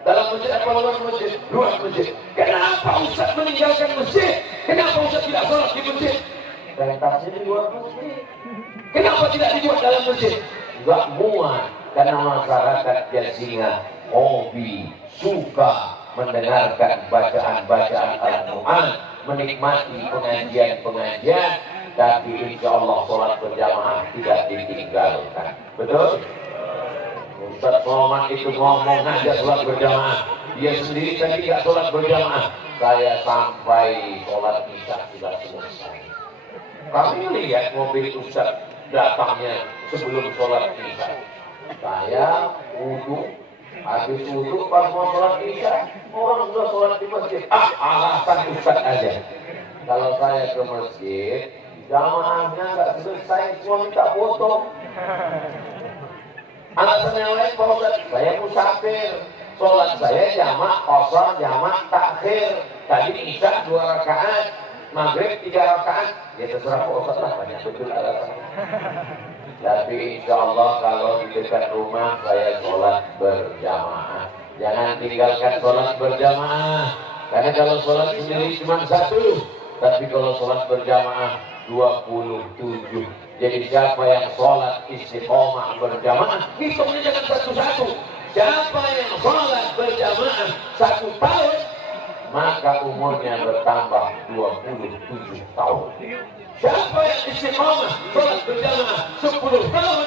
Dalam masjid apa luar masjid? Luar masjid. Kenapa Ustaz meninggalkan masjid? Kenapa Ustaz tidak sholat di masjid? Pentasnya di luar masjid. Kenapa tidak dibuat dalam masjid? Gak muat, karena masyarakat Jasinga hobi, suka mendengarkan bacaan-bacaan Al-Quran, menikmati pengajian-pengajian, tapi insya Allah sholat berjamaah tidak ditinggalkan. Betul? Ustaz Muhammad itu ngomong aja sholat berjamaah, dia sendiri tadi tidak sholat berjamaah. Saya sampai sholat isya sudah selesai. Kami lihat mobil Ustaz datangnya sebelum sholat isya. Saya wudhu, habis wudhu pas mau sholat isya, orang sudah sholat di masjid. Alasan Ustaz aja. Kalau saya ke masjid, jamaahnya nggak selesai, semua minta foto. Alasan yang lain, Pak Ustaz, saya musafir, sholat saya jamak qasar, jamak takhir. Tadi isya 2 rakaat, maghrib 3 rakaat. Ya terserah Pak Ustaz lah, banyak betul alasannya. Tapi insya Allah kalau di dekat rumah saya sholat berjamaah. Jangan tinggalkan sholat berjamaah. Karena kalau sholat sendiri cuma 1, tapi kalau sholat berjamaah 27. Jadi siapa yang sholat istiqomah berjamaah, hitungnya jangan 1-1. Siapa yang sholat berjamaah 1 tahun, maka umurnya bertambah 27 tahun. Siapa yang istiqomah sholat berjamaah 10 tahun,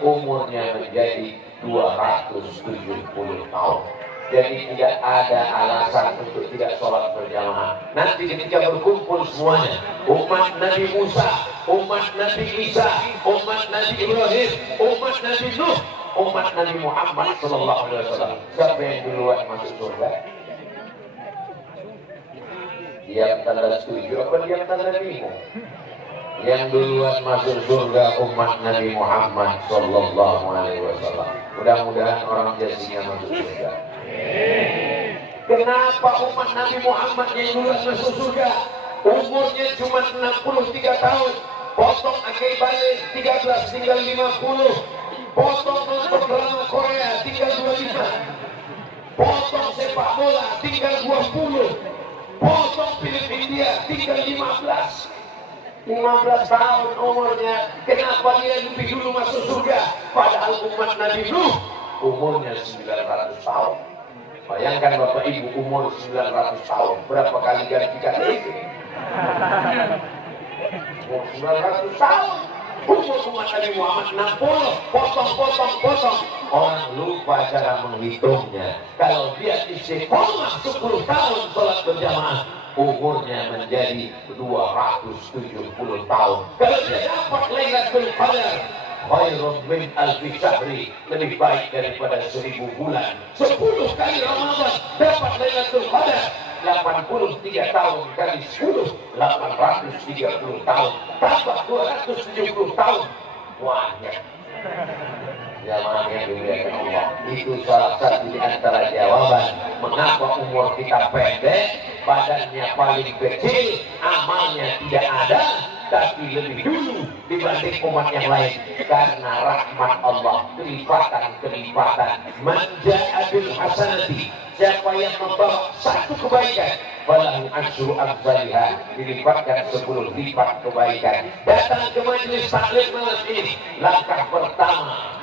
umurnya menjadi 270 tahun. Jadi tidak ada alasan untuk tidak sholat berjamaah. Nanti ketika berkumpul semuanya, umat Nabi Musa, umat Nabi Isa, umat Nabi Ibrahim, umat Nabi Nuh, umat Nabi Muhammad SAW, siapa yang duluan masuk surga? Diam tanda setuju apa diam tanda bingung? Yang duluan masuk surga umat Nabi Muhammad SAW. Mudah-mudahan orang Jasinga masuk surga. Kenapa umat Nabi Muhammad yang duluan masuk surga? Umurnya cuma 63 tahun. Potong akhir balik 13 tinggal 50. Potong nonton drama Korea tinggal 25. potong sepak bola tinggal 20, potong film India tinggal 15 tahun umurnya. Kenapa dia lebih dulu masuk surga? Padahal umat Nabi Nuh umurnya 900 tahun. Bayangkan Bapak Ibu umur 900 tahun, berapa kali gantikan itu? Umur 900 tahun. Umur umat Nabi Muhammad 60, potong. Orang lupa cara menghitungnya. Kalau dia istiqomah 10 tahun sholat berjamaah, umurnya menjadi 270 tahun. Kalau dia dapat Lailatul Qadar, khairun min alfi syahri, lebih baik daripada 1000 bulan. 10 kali Ramadan dapat Lailatul Qadar, 83 tahun kali 10, 830 tahun, tambah 270 tahun, banyak. Jamaah yang dimuliakan Allah, itu salah satu di antara jawaban mengapa umur kita pendek, badannya paling kecil, amalnya tidak ada, tapi lebih dulu dibanding umat yang lain, karena rahmat Allah, kelipatan manja'adul hasanati, siapa yang membawa satu kebaikan, walahu asyru amsalihah, dilipatkan 10 lipat kebaikan. Datang ke majelis taklim malam ini, langkah pertama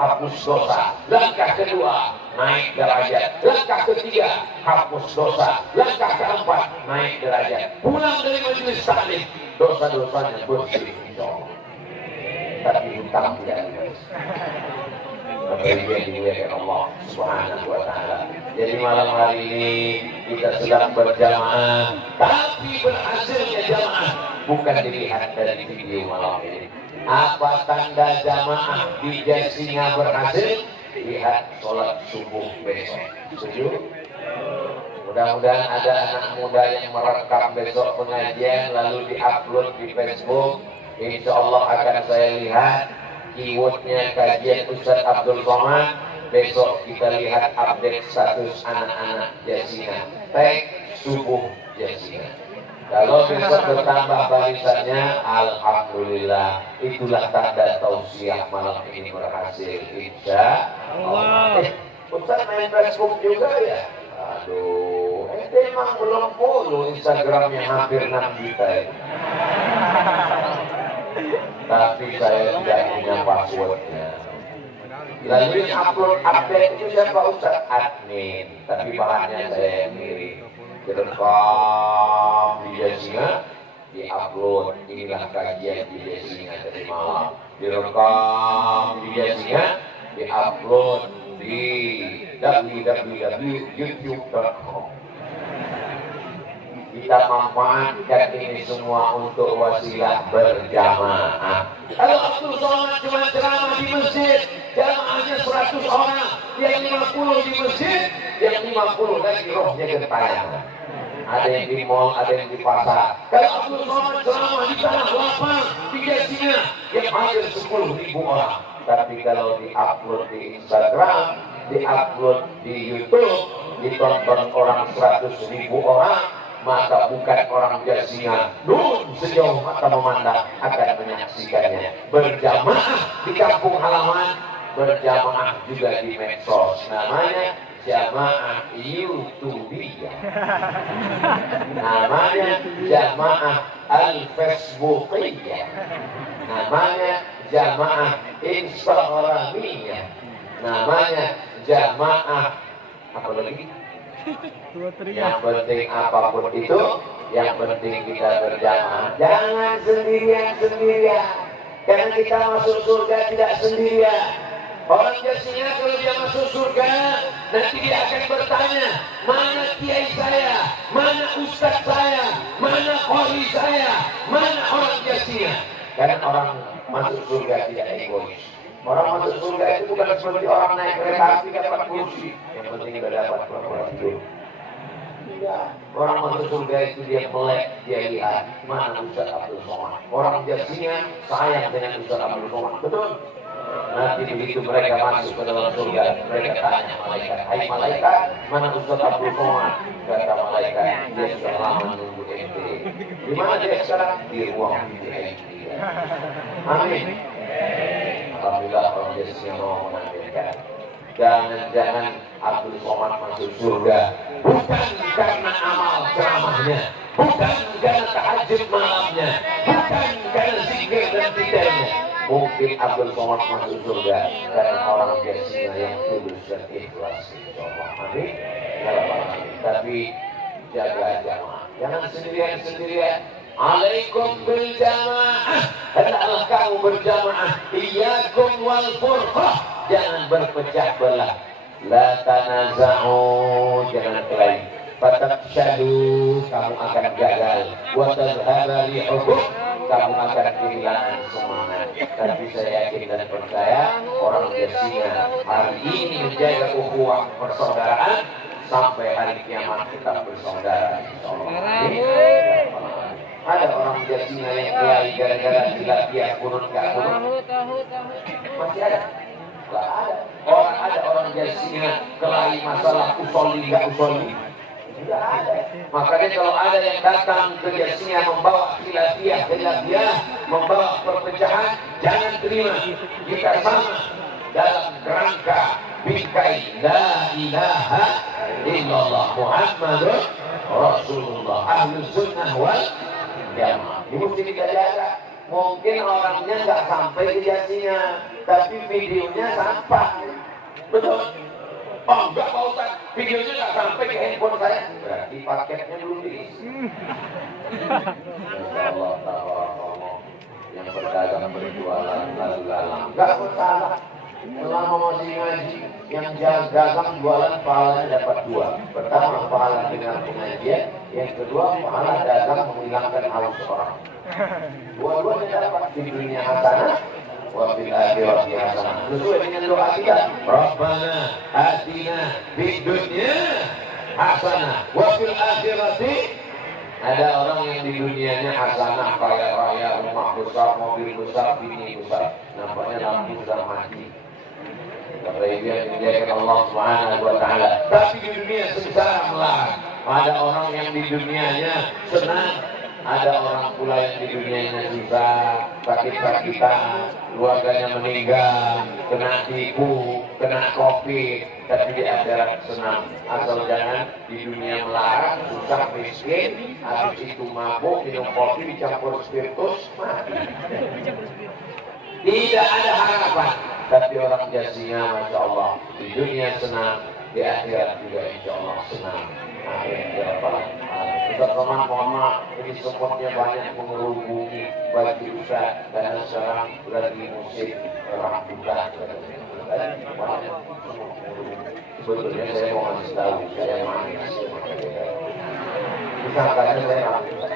hapus dosa, langkah kedua naik derajat, langkah ketiga hapus dosa, langkah keempat naik derajat. Pulang dari majelis taklim, dosa-dosanya bersih, insyaallah. Tapi hutang tidak ada. Yang dimuliakan Allah Subhanahu wa ta'ala. Jadi malam hari ini kita sedang berjamaah, tapi berhasilnya jamaah bukan dilihat dari video malam ini. Apa tanda jamaah di Jasinga berhasil? Lihat sholat subuh besok. Setuju? Mudah-mudahan ada anak muda yang merekam besok pengajian lalu diupload di Facebook. Insya Allah akan saya lihat keywordnya kajian Ustaz Abdul Somad. Besok kita lihat update status anak-anak Jasinga. Tag subuh Jasinga. Kalau besok bertambah barisannya, alhamdulillah, itulah tanda tausiah malam ini berhasil. Insya Allah. Ustaz main Facebook juga ya? Aduh, emang belum follow Instagramnya hampir 6 juta ya. Tapi saya tidak punya passwordnya. Lalu yang upload update itu siapa Ustaz? Admin, tapi bahannya saya yang kirim. Direkam di Jasinga, diupload. Inilah kajian di Jasinga tadi malam. Direkam di Jasinga, diupload di www.youtube.com. Kita manfaatkan ini semua untuk wasilah berjamaah. Kalau Abdul Somad cuma ceramah di masjid, jamaahnya 100 orang, yang 50 di masjid, yang 50 lagi rohnya gentayangan. Ada yang di mall, ada yang di pasar. Kalau Abdul Somad ceramah di tanah lapang, di Jasinga, yang hampir 10.000 orang. Tapi kalau di-upload di Instagram, di-upload di YouTube, ditonton orang 100.000 orang, maka bukan orang Jasinga, nun sejauh mata memandang akan menyaksikannya. Berjamaah di kampung halaman, berjamaah juga di medsos. Namanya jamaah YouTubiyah. Namanya jamaah al-Facebookiyah. Namanya jamaah Instagramiyah. Namanya jamaah apa lagi? Yang penting apapun itu, yang penting kita berjamaah. Jangan sendirian, karena kita masuk surga tidak sendirian. Orang Jasinga kalau dia masuk surga, nanti dia akan bertanya, mana kiai saya, mana ustaz saya, mana qori saya, mana orang Jasinga. Karena orang masuk surga tidak egois. Orang masuk surga itu bukan seperti orang naik kereta api dapat kursi, yang penting tidak dapat pura-pura tidur. Orang masuk surga itu dia melek, dia lihat mana Ustaz Abdul Somad. Orang Jasinga sayang dengan Ustaz Abdul Somad, betul? Nanti begitu mereka masuk ke dalam surga, mereka tanya malaikat, hai malaikat, mana Ustaz Abdul Somad? Kata malaikat, dia sudah lama menunggu ente. Di mana dia sekarang? Di ruang VIP. Amin. Alhamdulillah orang Jasinga mau menampilkan. Jangan Abdul Somad masuk surga bukan karena amal ceramahnya, bukan karena tahajud malamnya, bukan karena zikir dan tidaknya. Mungkin Abdul Somad masuk surga karena orang biasanya yang tulus dan ikhlas. Insyaallah, amin. Ya Rabbal Alamin. Tapi jaga jamaah, jangan sendirian-sendirian. Alaikum bil jamaah, hendaklah kamu berjamaah. Iyyakum wal furqah, jangan berpecah belah. La tanaza'u, jangan kelahi. Fatabshadu, kamu akan gagal. Wa tadhhaba rihukum, kamu akan kehilangan semangat. Tapi saya yakin dan percaya orang Jasinga hari ini menjaga ukhuwah persaudaraan sampai hari kiamat tetap bersaudara. Ada orang Jasinga yang kelahi gara-gara tilapia kunut gak kunut? Masih ada? Gak ada. Ada orang Jasinga kelahi masalah usolli gak usolli? Tidak ada. Makanya kalau ada yang datang ke Jasinga membawa tilapia, membawa perpecahan, jangan terima. Kita sama dalam kerangka bingkai la ilaha illallah Muhammadur Rasulullah, ahlus sunnah wal jamaah. Ini mesti kita jaga. Mungkin orangnya nggak sampai ke Jasinga, tapi videonya sampai. Betul? Oh enggak Pak Ustaz, videonya nggak sampai ke handphone saya. Berarti paketnya belum diisi. Insyaallah ta'ala yang berdagang berjualan lalu lalang nggak masalah. Selama masih ngaji, yang dagang jualan pahalanya dapat dua. Pertama pahala dengan pengajian, yang kedua pahala dagang menghilangkan haus orang. Dua-duanya dapat di dunia hasanah wa fil akhirati hasanah. Sesuai dengan doa kita. Rabbana atina fid dunya hasanah wa fil akhirati. Ada orang yang di dunianya hasanah, kaya raya, rumah besar, mobil besar, bini besar, nampaknya lampu sudah mati. Kata ibu yang dimuliakan Allah Subhanahu wa Ta'ala. Tapi di dunia sengsara melarat. Ada orang yang di dunianya senang, ada orang pula yang di dunianya susah, sakit-sakitan, keluarganya meninggal, kena tipu, kena covid, tapi di akhirat senang. Asal jangan di dunia melarat, susah, miskin, habis itu mabuk, minum kopi dicampur spiritus, mati. Tidak ada harapan. Tapi orang Jasinga, Masya Allah, di dunia senang, di akhirat juga Insya Allah senang. Amin. Ya Rabbal Alamin. Ustaz Somad, mohon maaf, ini supportnya banyak mengerubungi bagi Ustaz, karena sekarang lagi musim rambutan. Sebetulnya saya mau kasih tahu, saya manis. Disangkanya saya rambutan.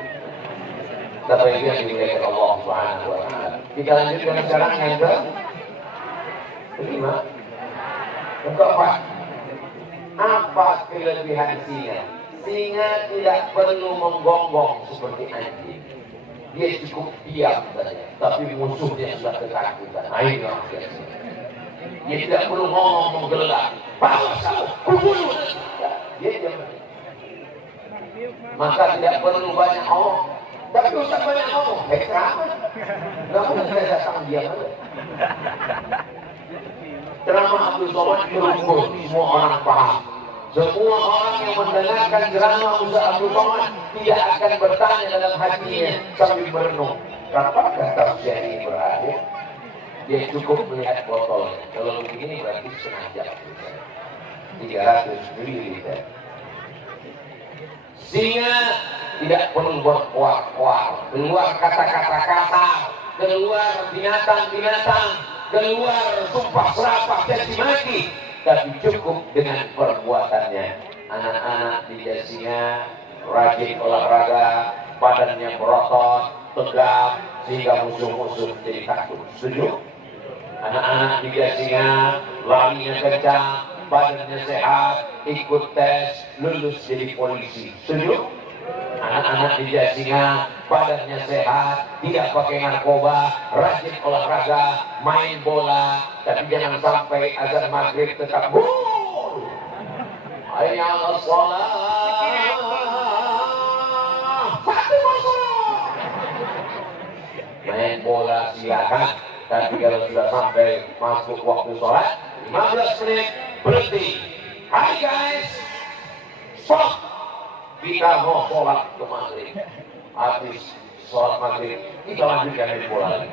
Tapi itu yang dimuliakan Allah Subhanahu wa Ta'ala. Kita lanjutkan sekarang yang kelima. Yang keempat, apa kelebihan singa? Singa tidak perlu menggonggong seperti anjing. Dia cukup diam saja, tapi musuhnya sudah ketakutan. Ayo, dia tidak perlu ngomong menggelak. Bawa kamu, kubunuh. Dia diam. Maka tidak perlu banyak ngomong. Tapi Ustaz banyak ngomong, ceramah. Gak mungkin saya datang diam aja. Ceramah Abdul Somad berukur, semua orang paham. Semua orang yang mendengarkan ceramah Ustaz Abdul Somad tidak akan bertanya dalam hatinya sambil merenung, kapankah tafsir ini berakhir? Dia cukup melihat botolnya. Kalau begini berarti setengah jam. 300 ml. Singa tidak perlu berkuar-kuar, keluar kata-kata kasar, keluar binatang-binatang, keluar sumpah serapah caci maki, tapi cukup dengan perbuatannya. Anak-anak di Jasinga rajin olahraga, badannya berotot, tegap, sehingga musuh-musuh jadi takut. Setuju? Anak-anak di Jasinga larinya kencang, badannya sehat, ikut tes, lulus jadi polisi. Setuju? Anak-anak di Jasinga badannya sehat, tidak pakai narkoba, rajin olahraga, main bola, tapi jangan sampai azan maghrib tetap gol. Hayya 'alas shalah. Main bola silakan, tapi kalau sudah sampai masuk waktu sholat 15 menit berhenti. Hai guys, stop. Kita mau sholat ke maghrib. Habis sholat maghrib, kita lanjutkan main bola lagi.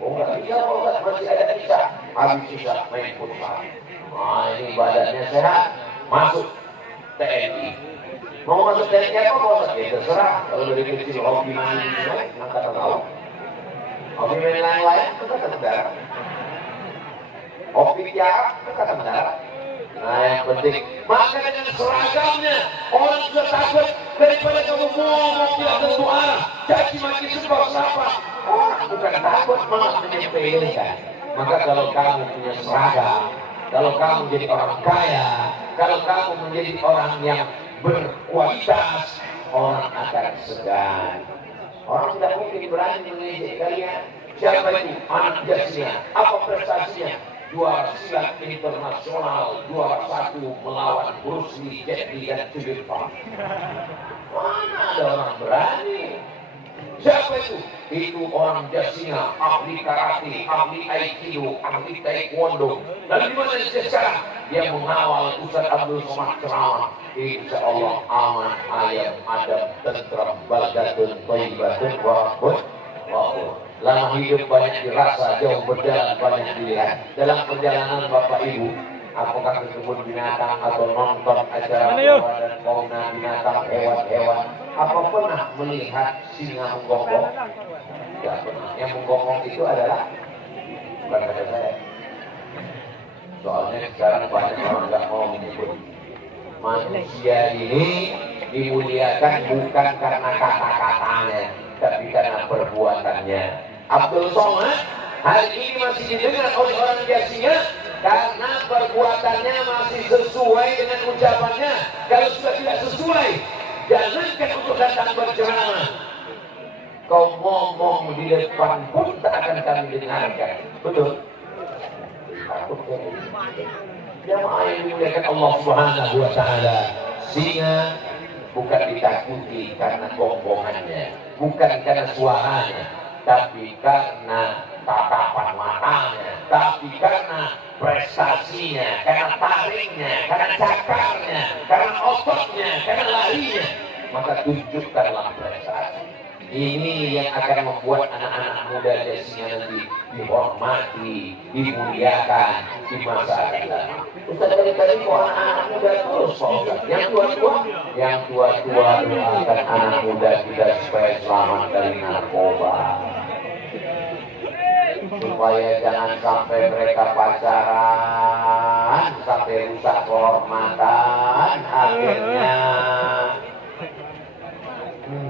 Oh nggak bisa, masih ada bisa. Habis bisa main futsal. Nah ini badannya sehat, masuk TNI. Mau masuk TNI apa mau masuk? Ya terserah. Kalau dari kecil hobi main angkatan laut. Hobi main lain-lain itu kata darat. Hobi tiara itu kata darat. Nah yang penting, maka dengan seragamnya orang sudah takut daripada kamu ngomong tidak tentu arah, caci maki sebab siapa. Orang bukan takut malah menyepelekan. Maka kalau kamu punya seragam, kalau kamu jadi orang kaya, kalau kamu menjadi orang yang berkualitas, orang akan segan. Orang tidak mungkin berani mengejek kalian. Siapa itu? Anak jasnya. Apa prestasinya? Juara silat internasional, juara 1 melawan Bruce Lee, Jet Li dan Cibir Pak. Mana ada orang berani? Siapa itu? Itu orang jasnya, ahli karate, ahli aikido, ahli taekwondo. Dan di mana dia sekarang? Dia mengawal Ustaz Abdul Somad ceramah. Insya Allah aman, ayam, adem, tentram, baldatun, thayyibatun, wahbun, wahbun. Lama hidup banyak dirasa, jauh berjalan banyak dilihat. Dalam perjalanan Bapak Ibu, apakah ke kebun binatang atau nonton acara dan fauna binatang, hewan-hewan, apa pernah melihat singa menggonggong? Tidak pernah. Yang menggonggong itu adalah bukan kata saya. Soalnya sekarang banyak orang nggak mau menyebut. Manusia ini dimuliakan bukan karena kata-katanya, tapi karena perbuatannya. Abdul Somad hari ini masih didengar oleh orang biasanya karena perbuatannya masih sesuai dengan ucapannya. Kalau sudah tidak sesuai, jangankan untuk datang berceramah, kau ngomong di depan pun tak akan kami dengarkan. Betul? Takut kau. Jamaah yang dimuliakan Allah Subhanahu wa Ta'ala, singa bukan ditakuti karena gonggongannya, bukan karena suaranya, tapi karena tatapan matanya, tapi karena prestasinya, karena taringnya, karena cakarnya, karena ototnya, karena larinya. Maka tunjukkanlah prestasi. Ini yang akan membuat anak-anak muda jasnya nanti dihormati, dimuliakan di masa akan datang. Ustaz tadi mau anak-anak muda terus, yang tua-tua doakan anak muda kita supaya selamat dari narkoba, supaya jangan sampai mereka pacaran sampai rusak kehormatan, akhirnya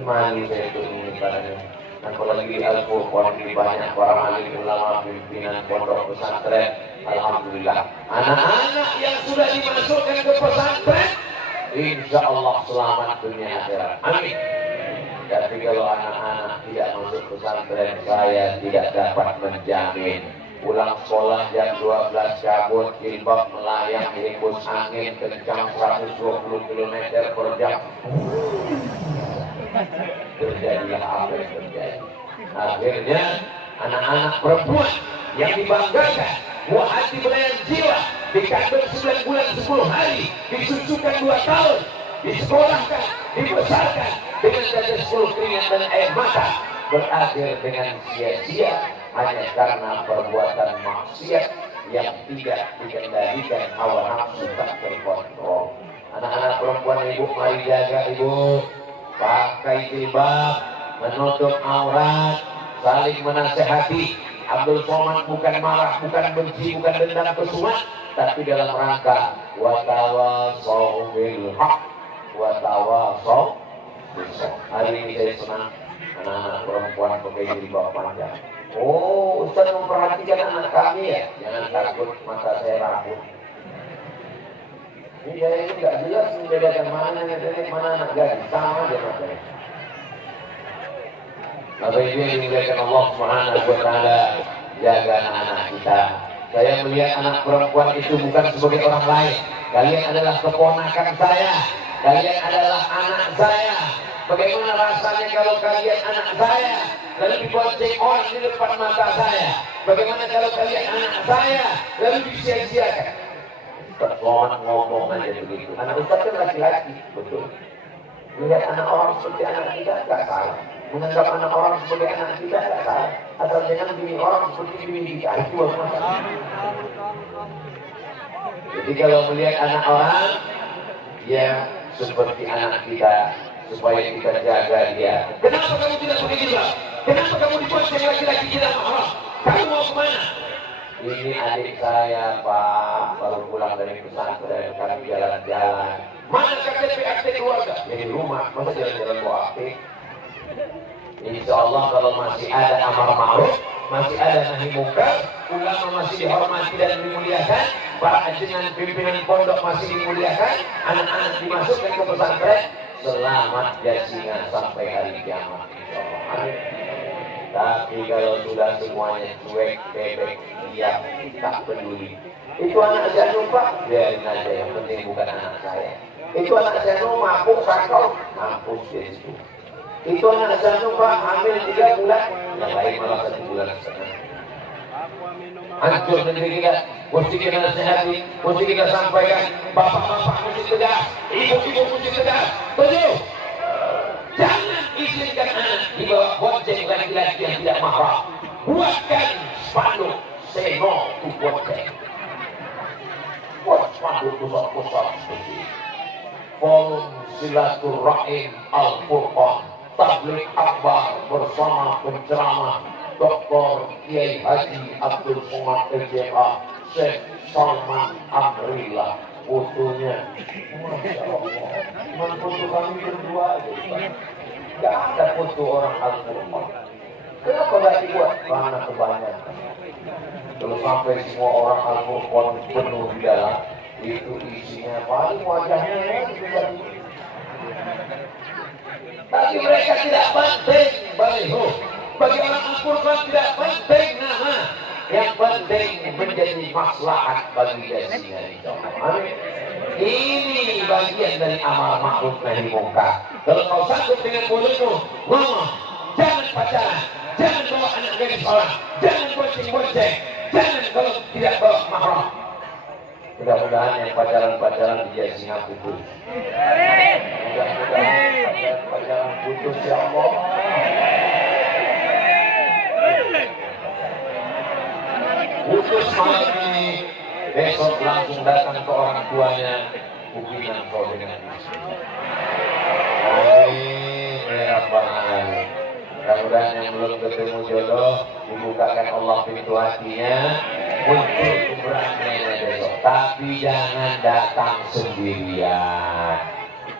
malu saya itu mengibarnya. Apalagi Al-Furqan ini banyak para alim ulama pimpinan pondok pesantren. Alhamdulillah, anak-anak yang sudah dimasukkan ke pesantren, insya Allah selamat dunia akhirat. Amin. Tapi kalau anak-anak tidak masuk pesantren, saya tidak dapat menjamin. Pulang sekolah jam 12 cabut, jilbab melayang, hembus angin kencang 120 km per jam. Terjadilah apa yang terjadi. Akhirnya anak-anak perempuan yang dibanggakan, buah hati belayan jiwa, dikandung 9 bulan 10 hari, disusukan 2 tahun, disekolahkan, dibesarkan dengan tetes keringat dan air mata, berakhir dengan sia-sia hanya karena perbuatan maksiat yang tidak dikendalikan, hawa nafsu tak terkontrol. Anak-anak perempuan ibu, mari jaga ibu, pakai jilbab, menutup aurat, saling menasehati. Abdul Somad bukan marah, bukan benci, bukan dendam kesumat, tapi dalam rangka watawasau bil haq, watawasau bil sabr. Hari ini saya senang anak-anak perempuan pakai jilbab panjang. Oh, Ustaz memperhatikan anak kami ya, jangan takut mata saya rambut. Ini saya ini nggak jelas membedakan mana nenek mana anak gadis, sama aja matanya. Bapak Ibu yang dimuliakan Allah Subhanahu wa Ta'ala, jaga anak-anak kita. Saya melihat anak perempuan itu bukan sebagai orang lain. Kalian adalah keponakan saya, kalian adalah anak saya. Bagaimana rasanya kalau kalian anak saya lalu dibonceng orang di depan mata saya? Bagaimana kalau kalian anak saya lalu disia-siakan? ngomong aja begitu. Anak ustaz kan laki-laki, betul. Melihat anak orang seperti anak kita, nggak salah. Menganggap anak orang sebagai anak kita, nggak salah. Asal jangan bini orang seperti bini kita, itu masalah. Jadi kalau melihat anak orang, ya seperti anak kita, supaya kita jaga dia. Kenapa kamu tidak begitu? Kenapa kamu dibonceng laki-laki tidak mahram? Kamu mau kemana? Ini adik saya, Pak, baru pulang dari pesantren, kami jalan-jalan. Mana KTP akte keluarga? Ya di rumah, masa jalan-jalan bawa akte? Insya Allah kalau masih ada amar ma'ruf, masih ada nahi munkar, ulama masih dihormati dan dimuliakan, para ajengan pimpinan pondok masih dimuliakan, anak-anak dimasukkan ke pesantren, selamat jasingan sampai hari kiamat. Insya Allah. Amin. Tapi kalau sudah semuanya cuek, bebek, diam, tak peduli. Itu anak saya lupa, biarin aja, yang penting bukan anak saya. Itu anak saya lupa, mabuk, sakau, mampus di situ. Itu anak saya lupa, hamil 3 bulan, yang lain malah 1 bulan setengah. Hancur negeri kita, mesti kita nasihati, mesti kita sampaikan, bapak-bapak mesti tegas, ibu-ibu mesti tegas, betul. Jangan izinkan anak dibawa bonceng laki-laki yang tidak mahram. Buatkan spanduk say no to bonceng. Buat spanduk besar-besar seperti Forum Silaturahim Al-Furqan Tabligh Akbar bersama penceramah Dr. Kiai Haji Abdul Somad LCA Syekh Salman Amrillah. Fotonya, Masya Allah, cuma foto kami berdua aja, nggak ada foto orang Al-Furqan. Kenapa nggak dibuat? Karena kebanyakan. Kalau sampai semua orang Al-Furqan penuh di dalam, itu isinya paling wajahnya ya, tapi mereka tidak penting baliho. Bagi orang Al-Furqan tidak penting nama. Yang penting menjadi maslahat bagi jasinya. Amin. Ini bagian dari amal ma'ruf nahi munkar. Kalau kau sanggup dengan mulutmu ngomong, jangan pacaran, jangan bawa anak dari sekolah, jangan bonceng-bonceng, jangan kalau tidak bawa mahram. Mudah-mudahan yang pacaran-pacaran dijadinya putus. Mudah-mudahan pacaran putus ya Allah. Putus malam ini, besok langsung datang ke orang tuanya, hubungan kau dengan istri. Amin ya Rabbal Alamin. Mudah-mudahan yang belum ketemu jodoh dibukakan Allah pintu hatinya, muncul keberaniannya besok. Tapi jangan datang sendirian.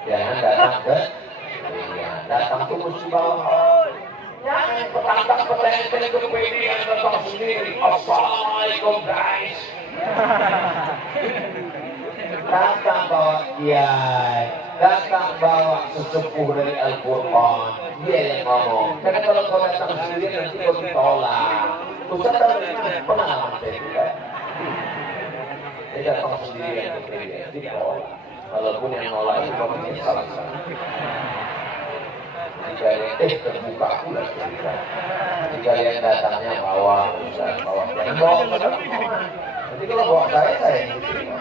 Jangan datang sendirian. Datang tuh mesti bawa orang. Jangan petang-petang kepedean datang sendiri. Assalamualaikum guys. Datang bawa kiai, datang bawa sesepuh dari Al-Furqan, dia yang ngomong. Karena kalau kau datang sendiri nanti kau ditolak. Ustaz tahu pengalaman saya juga. Dia datang sendiri yang ditolak. Walaupun yang nolak itu kau menyesal. Jika yang terbuka pula cerita. Jika yang datangnya bawa Ustaz, bawa jangan bawa teman. Nanti kalau bawa saya yang diterima.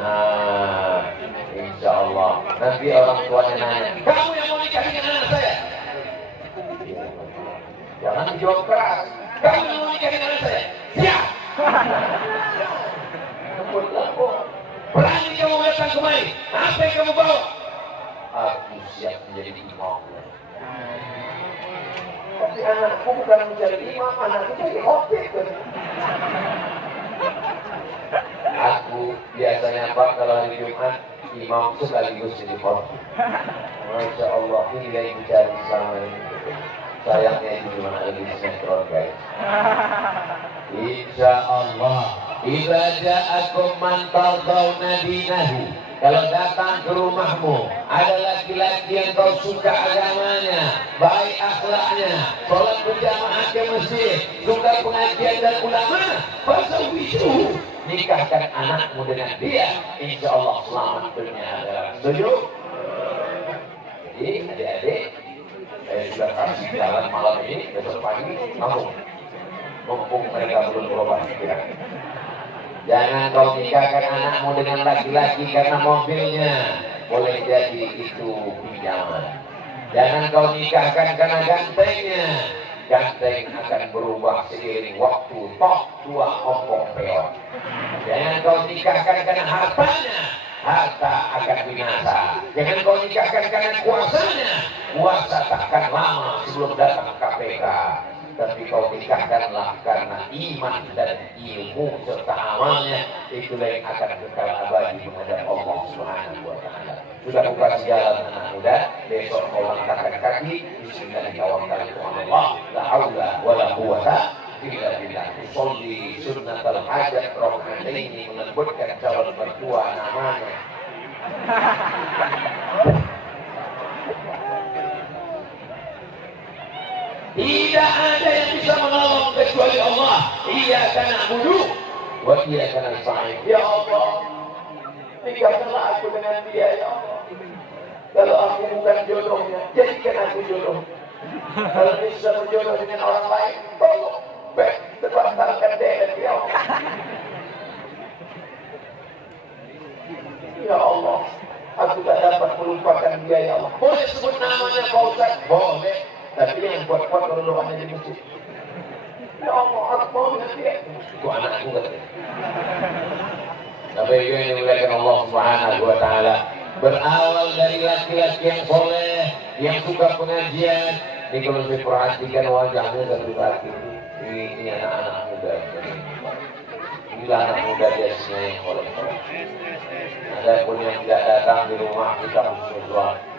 Nah, insya Allah nanti orang tuanya nanya, kamu yang mau nikah dengan anak saya? Jangan dijawab keras. Kamu yang mau nikah dengan anak saya? Siap. Berani kamu datang kemari? Apa yang kamu bawa? Aku siap menjadi imam. Tapi anakku bukan menjadi imam, anakku jadi khotib. Aku biasanya Pak kalau hari Jumat imam sekaligus jadi khotib. Masya Allah, ini yang dicari selama ini. Sayangnya itu cuma ada di sinetron guys. Insya Allah, ibadah aku mantal dauna dinahu. Kalau datang ke rumahmu, ada laki-laki yang kau suka agamanya, baik akhlaknya, sholat berjamaah ke masjid, suka pengajian dan ulama, fasawijuhu, nikahkan anakmu dengan dia, insya Allah selamat dunia akhirat. Setuju? Jadi adik-adik, saya sudah kasih jalan malam ini, besok pagi, kamu mumpung mereka belum berobat pikiran. Jangan kau nikahkan anakmu dengan laki-laki karena mobilnya, boleh jadi itu pinjaman. Jangan kau nikahkan karena gantengnya, ganteng akan berubah seiring waktu, toh tua ompong peot. Jangan kau nikahkan karena hartanya, harta akan binasa. Jangan kau nikahkan karena kuasanya, kuasa takkan lama sebelum datang KPK. Tapi kau nikahkanlah karena iman dan ilmu serta amalnya, itulah yang akan kekal abadi menghadap Allah Subhanahu wa Ta'ala. Sudah buka jalan anak muda, besok kau langkahkan kaki, bismillahirrahmanirrahim, Allah, la haula wa la quwata illa billah. Usolli sunnatal hajat rakaataini, menyebutkan calon mertua namanya. Tidak ada yang bisa menolong kecuali Allah. Iyyaka na'budu wa iyyaka nasta'in. Ya Allah, nikahkanlah aku dengan dia, ya Allah. Kalau aku bukan jodohnya, jadikan aku jodoh. Kalau dia bisa berjodoh dengan orang lain, tolong terbatalkan dia, ya Allah. Ya Allah, aku tak dapat melupakan dia, ya Allah. Boleh sebut namanya Pak Ustaz? Boleh. Tapi yang kuat-kuat kalau doanya di masjid. Ya Allah, aku mau dengan dia. Itu anakku katanya. Tapi ini dimuliakan Allah Subhanahu wa Ta'ala. Berawal dari laki-laki yang soleh, yang suka pengajian. Ini kalau saya perhatikan wajahnya dari laki ini anak-anak muda. Inilah anak muda biasanya yang soleh-soleh. Ada pun yang tidak datang di rumah kita khusus,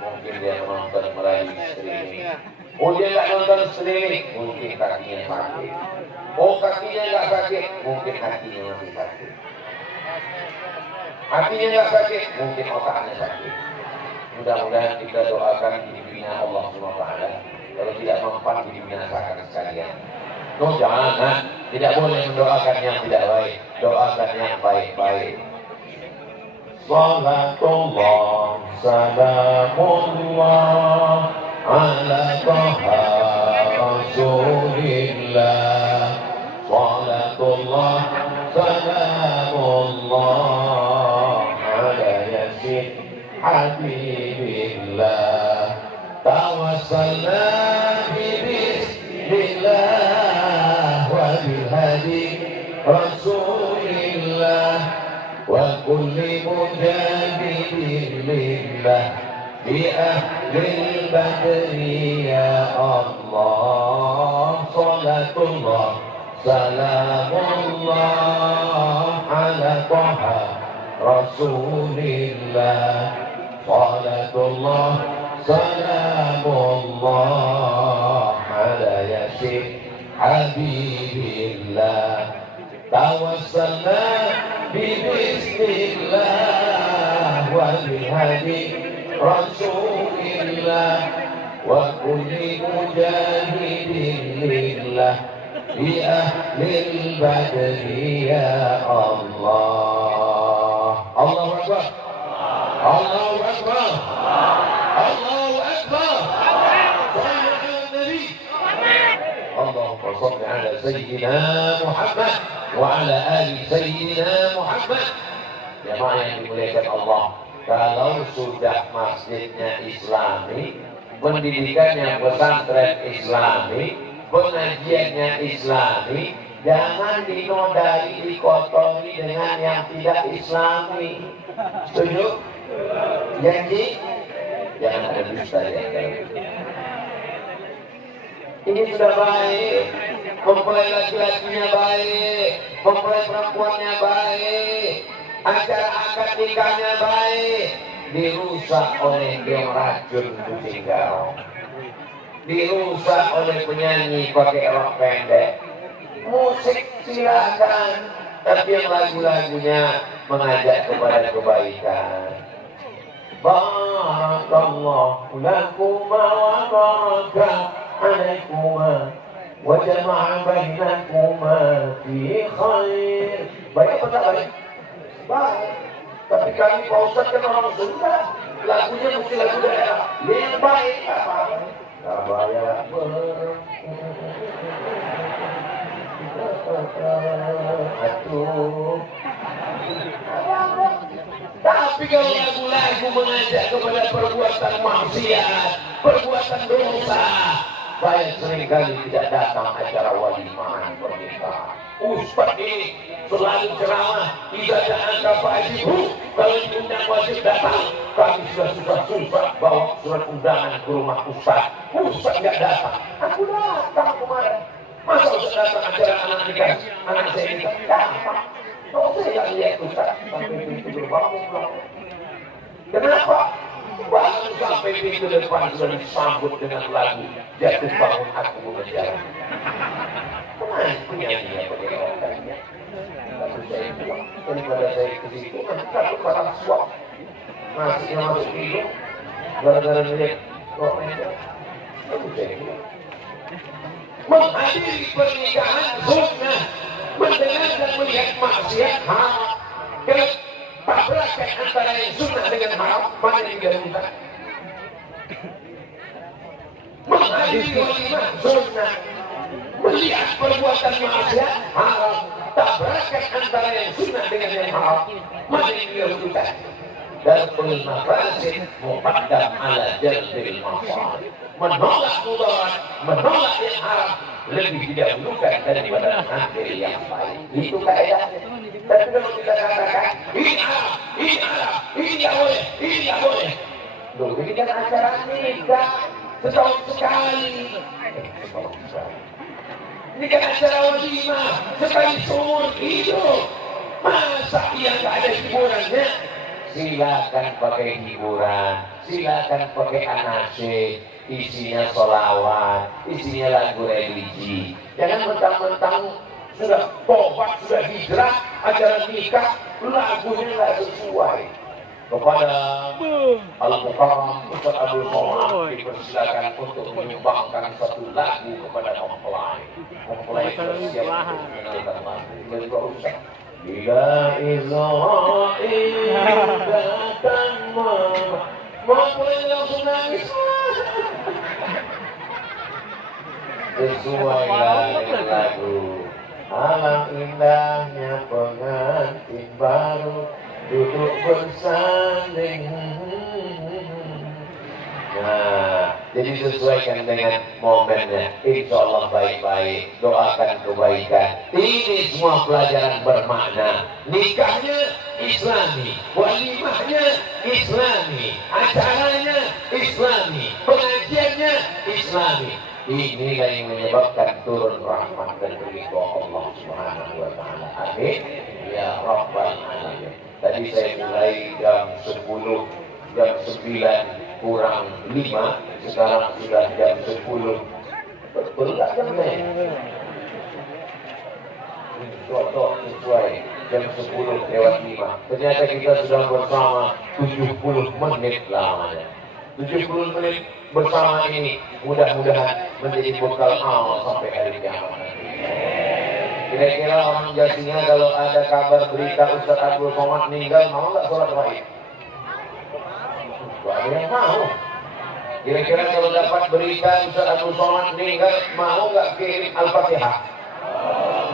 mungkin dia menonton melalui streaming. Oh, dia nggak nonton streaming, mungkin kakinya sakit. Oh, kakinya nggak sakit, mungkin hatinya masih sakit. Hatinya nggak sakit, mungkin otaknya sakit. Mudah-mudahan kita doakan dibina Allah SWT. Kalau tidak mempan dibinasakan sekalian. Oh, jangan, tidak boleh mendoakan yang tidak baik, doakan yang baik-baik. Salatullah, salamullah ala taha rasulillah. Salatullah, salamullah ala yasin habibillah. Tawassalna bismillah wa bihadi rasulillah. وكل مجاهد لله بأهل البدر يا الله. صلاة الله سلام الله على طه رسول الله. صلاة الله سلام الله على ياسين حبيب الله. توسلنا bismillah wa bihadi rasulillah wa kulli mujahidin lillah bi ahlil badri ya Allah. Allahu Akbar, Allahu Akbar, Allahu Akbar. Sallu ala Nabi. Allahumma salli ala Sayyidina Muhammad wa ala ali Sayyidina Muhammad. Jemaah yang dimuliakan Allah, kalau sudah masjidnya Islami, pendidikannya pesantren Islami, pengajiannya Islami, jangan dinodai, dikotori dengan yang tidak Islami. Setuju? Janji? Jangan ada dusta di antara. Ini sudah baik, mempelai laki-lakinya baik, mempelai perempuannya baik, acara akad nikahnya baik, dirusak oleh geng racun kucing garong, dirusak oleh penyanyi pakai rok pendek. Musik silakan, tapi yang lagu-lagunya mengajak kepada kebaikan. Barakallahu lakuma wa baraka alaikuma wa jama'a bainakuma fi khair. Baik apa tak baik? Baik. Tapi kami Pak Ustaz kan orang Sunda, lagunya mesti lagu daerah. Yang baik apa? Kabaya atuh Tapi kalau lagu-lagu mengajak kepada perbuatan maksiat, perbuatan dosa, saya seringkali tidak datang acara walimahan pernikahan. Ustaz ini selalu ceramah, ibadah angka wajib. Kalau diundang wajib datang. Kami sudah susah-susah bawa surat undangan ke rumah Ustaz. Ustaz tidak datang. Aku datang kemarin. Masa Ustaz datang acara anak nikah? Anak saya nikah. Datang. Kalau saya lihat Ustaz sampai pintu gerbang pulang. Kenapa? Baru sampai pintu depan sudah disambut dengan lagu Jatuh Bangun Aku Mengejar. Kemana penyanyi apa dia katanya? Lalu saya bilang, daripada saya ke situ, takut barang suap. Masih masuk hidung, gara-gara melihat kok meja. Lalu saya bilang, menghadiri pernikahan sunnah, mendengar dan melihat maksiat haram. Kalau tabrakan antara yang sunnah dengan haram, mana yang didahulukan? Menghadiri walimah sunnah, melihat perbuatan maksiat haram, tabrakan antara yang sunnah dengan yang haram, mana yang didahulukan? Darul mafasid muqaddam ala jalbil masalih. Menolak mudarat, menolak yang haram lebih didahulukan daripada mengambil yang baik. Itu kaedahnya. Tapi kalau kita katakan ini haram, ini haram, ini tidak boleh, ini tidak boleh. Loh, ini kan acara nikah setahun sekali. Ini kan acara walimah sekali seumur hidup. Masa yang tidak ada hiburannya? Silakan pakai hiburan, silakan pakai anasib, isinya sholawat, isinya lagu religi. Jangan mentang-mentang sudah tobat, sudah hijrah, acara nikah, lagunya nggak sesuai. Kepada Al-Mukarram Ustaz Abdul Somad dipersilakan untuk menyumbangkan satu lagu kepada mempelai. Mempelai bersiap untuk menyanyikan lagu. Beliau Ustaz. Bila Israel datang mempelai langsung nangis. Sesuai dengan lagu. Alam indahnya pengantin baru duduk bersanding. Nah, jadi sesuaikan dengan momennya. Insya Allah baik-baik. Doakan kebaikan. Ini semua pelajaran bermakna. Nikahnya Islami, walimahnya Islami, acaranya Islami, pengajiannya Islami. Inilah yang menyebabkan turun rahmat dan ridho Allah Subhanahu wa taala. Amin. Ya Rabbal alamin. Tadi saya mulai jam 10, jam 9 kurang 5, sekarang sudah jam 10. Betul tak sampai? Contoh sesuai jam 10 lewat 5. Ternyata kita sudah bersama 70 menit lamanya. 70 menit bersama ini mudah-mudahan menjadi bekal amal sampai hari kiamat nanti. Kira-kira orang Jasinya kalau ada kabar berita Ustaz Abdul Somad meninggal, mau nggak sholat gaib? Gak ada yang mau. Kira-kira kalau dapat berita Ustaz Abdul Somad meninggal, mau nggak kirim Al-Fatihah?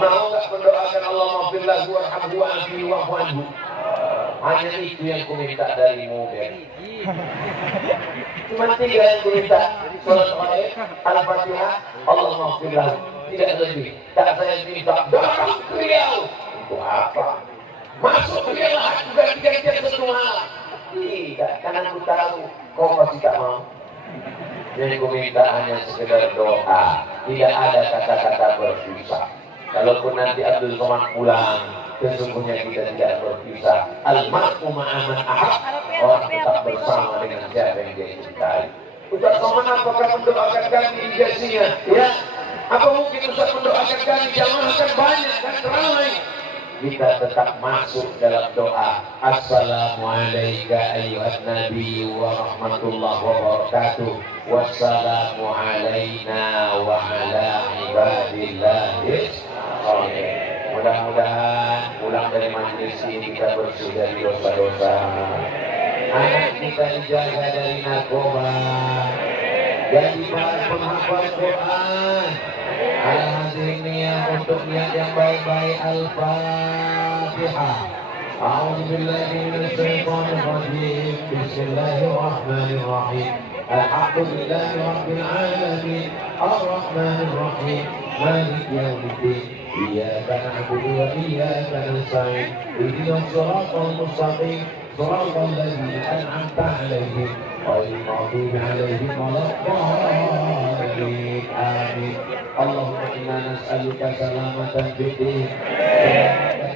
Mau nggak mendoakan Allah maghfir lahu warhamhu wa'afihi wa'fu anhu? Hanya itu yang ku minta darimu, Ben. Cuma 3 yang ku minta. Salat Al-Fatihah, Allah maghfir lahu. Tidak lebih. Tak saya minta datang ke Riau. Untuk apa? Masuk ke Riau lah, juga tidak semua. Tidak, karena aku tahu kau pasti tak mau. Yang ku minta hanya sekedar doa. Tidak ada kata-kata berpisah. Kalaupun nanti Abdul Somad pulang, sesungguhnya kita tidak berpisah. Al-mar'u ma'aman ahab. Orang tetap bersama dengan siapa yang dia cintai. Ustaz Somad apakah mendoakan kami di Jasinya? Ya. Apa mungkin Ustaz mendoakan kami? Jamaah kan banyak dan ramai. Kita tetap masuk dalam doa. Assalamualaikum ayyuhan nabi wa rahmatullahi wa barakatuh. Wassalamu alaina wa ala ibadillahis sholihin. Mudah-mudahan pulang dari majelis ini kita bersih dari dosa-dosa. Anak kita dijaga dari narkoba. Jadi para penghafal Quran. Alhamdulillah untuk niat yang baik-baik. Al-Fatihah. أعوذ بالله من الشيطان الرجيم بسم الله الرحمن الرحيم الحمد لله رب العالمين الرحمن الرحيم مالك يوم الدين إياك نعبد وإياك نستعين اهدنا الصراط المستقيم صراط الذين أنعمت عليهم غير المغضوب عليهم ولا الضالين آمين اللهم إنا نسألك سلامة في الدين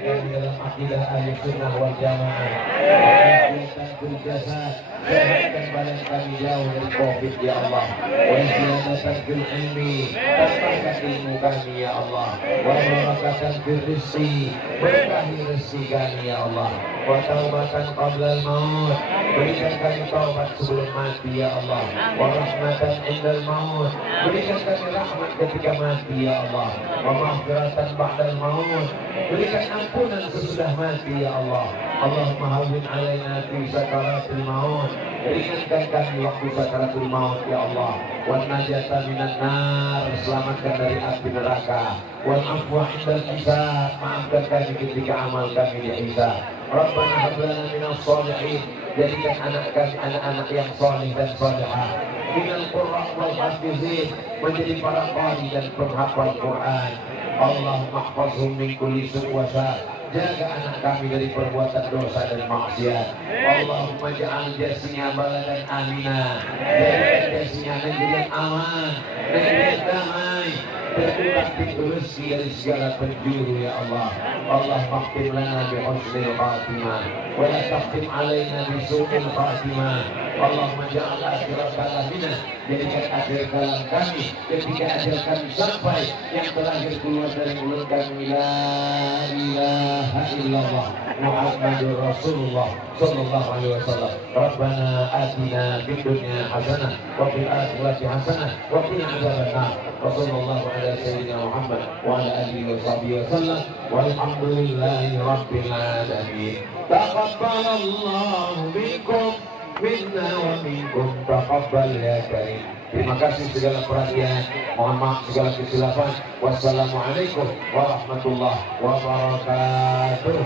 dalam akidah ahli sunnah wal jamaah, wa'afiatan fil jasad, sehatkan badan kami jauh dari covid ya Allah, wa ziyadatan fil ilmi, tambahkan ilmu kami ya Allah, wa barakatan fil rizqi, berkahi rezeki kami ya Allah, wa taubatan qabla al-maut, berikan kami taubat sebelum mati ya Allah, wa rahmatan indal maut, berikan kami rahmat ketika mati ya Allah, wa maghfiratan ba'dal maut, berikan ampunan sesudah mati ya Allah. Allahumma hawwin alaina fi sakaratil maut, ringankan kami waktu sakaratul maut ya Allah. Wan najata minan nar, selamatkan dari api neraka. Wal afwa indal hisab, maafkan kami ketika amal kami dihisab. Rabbana hab lana minas shalihin, jadikan anak-anak yang saleh dan salihah. Minal qurra wal hafizin, menjadi para qari dan penghafal Quran. Allahumma ihfazhum min kulli su' wa sa', jaga anak kami dari perbuatan dosa dan maksiat. Allahumma ja'al jasinya baladan amina, jadikan jasinya negeri yang aman, negeri yang damai, terbuka pintu rezeki dari segala penjuru ya Allah. Allah maghfir lana bi husnil khatimah wa la taghfir alaina bi su'il khatimah. Allahumma ja'al akhirat kalamina, jadikan akhir kalam kami ketika ajal kami sampai, yang terakhir keluar dari mulut kami la ilaha illallah Muhammadur Rasulullah sallallahu alaihi wasallam. Rabbana atina fid dunya hasanah wa fil akhirati hasanah wa qina adzabannar. Wa sallallahu ala sayyidina Muhammad wa ala alihi wa sahbihi wasallam walhamdulillahi rabbil alamin. Taqabbalallahu minkum minna wa minkum taqabbal ya karim. Terima kasih segala perhatian, mohon maaf segala kesilapan. Wassalamualaikum warahmatullahi wabarakatuh.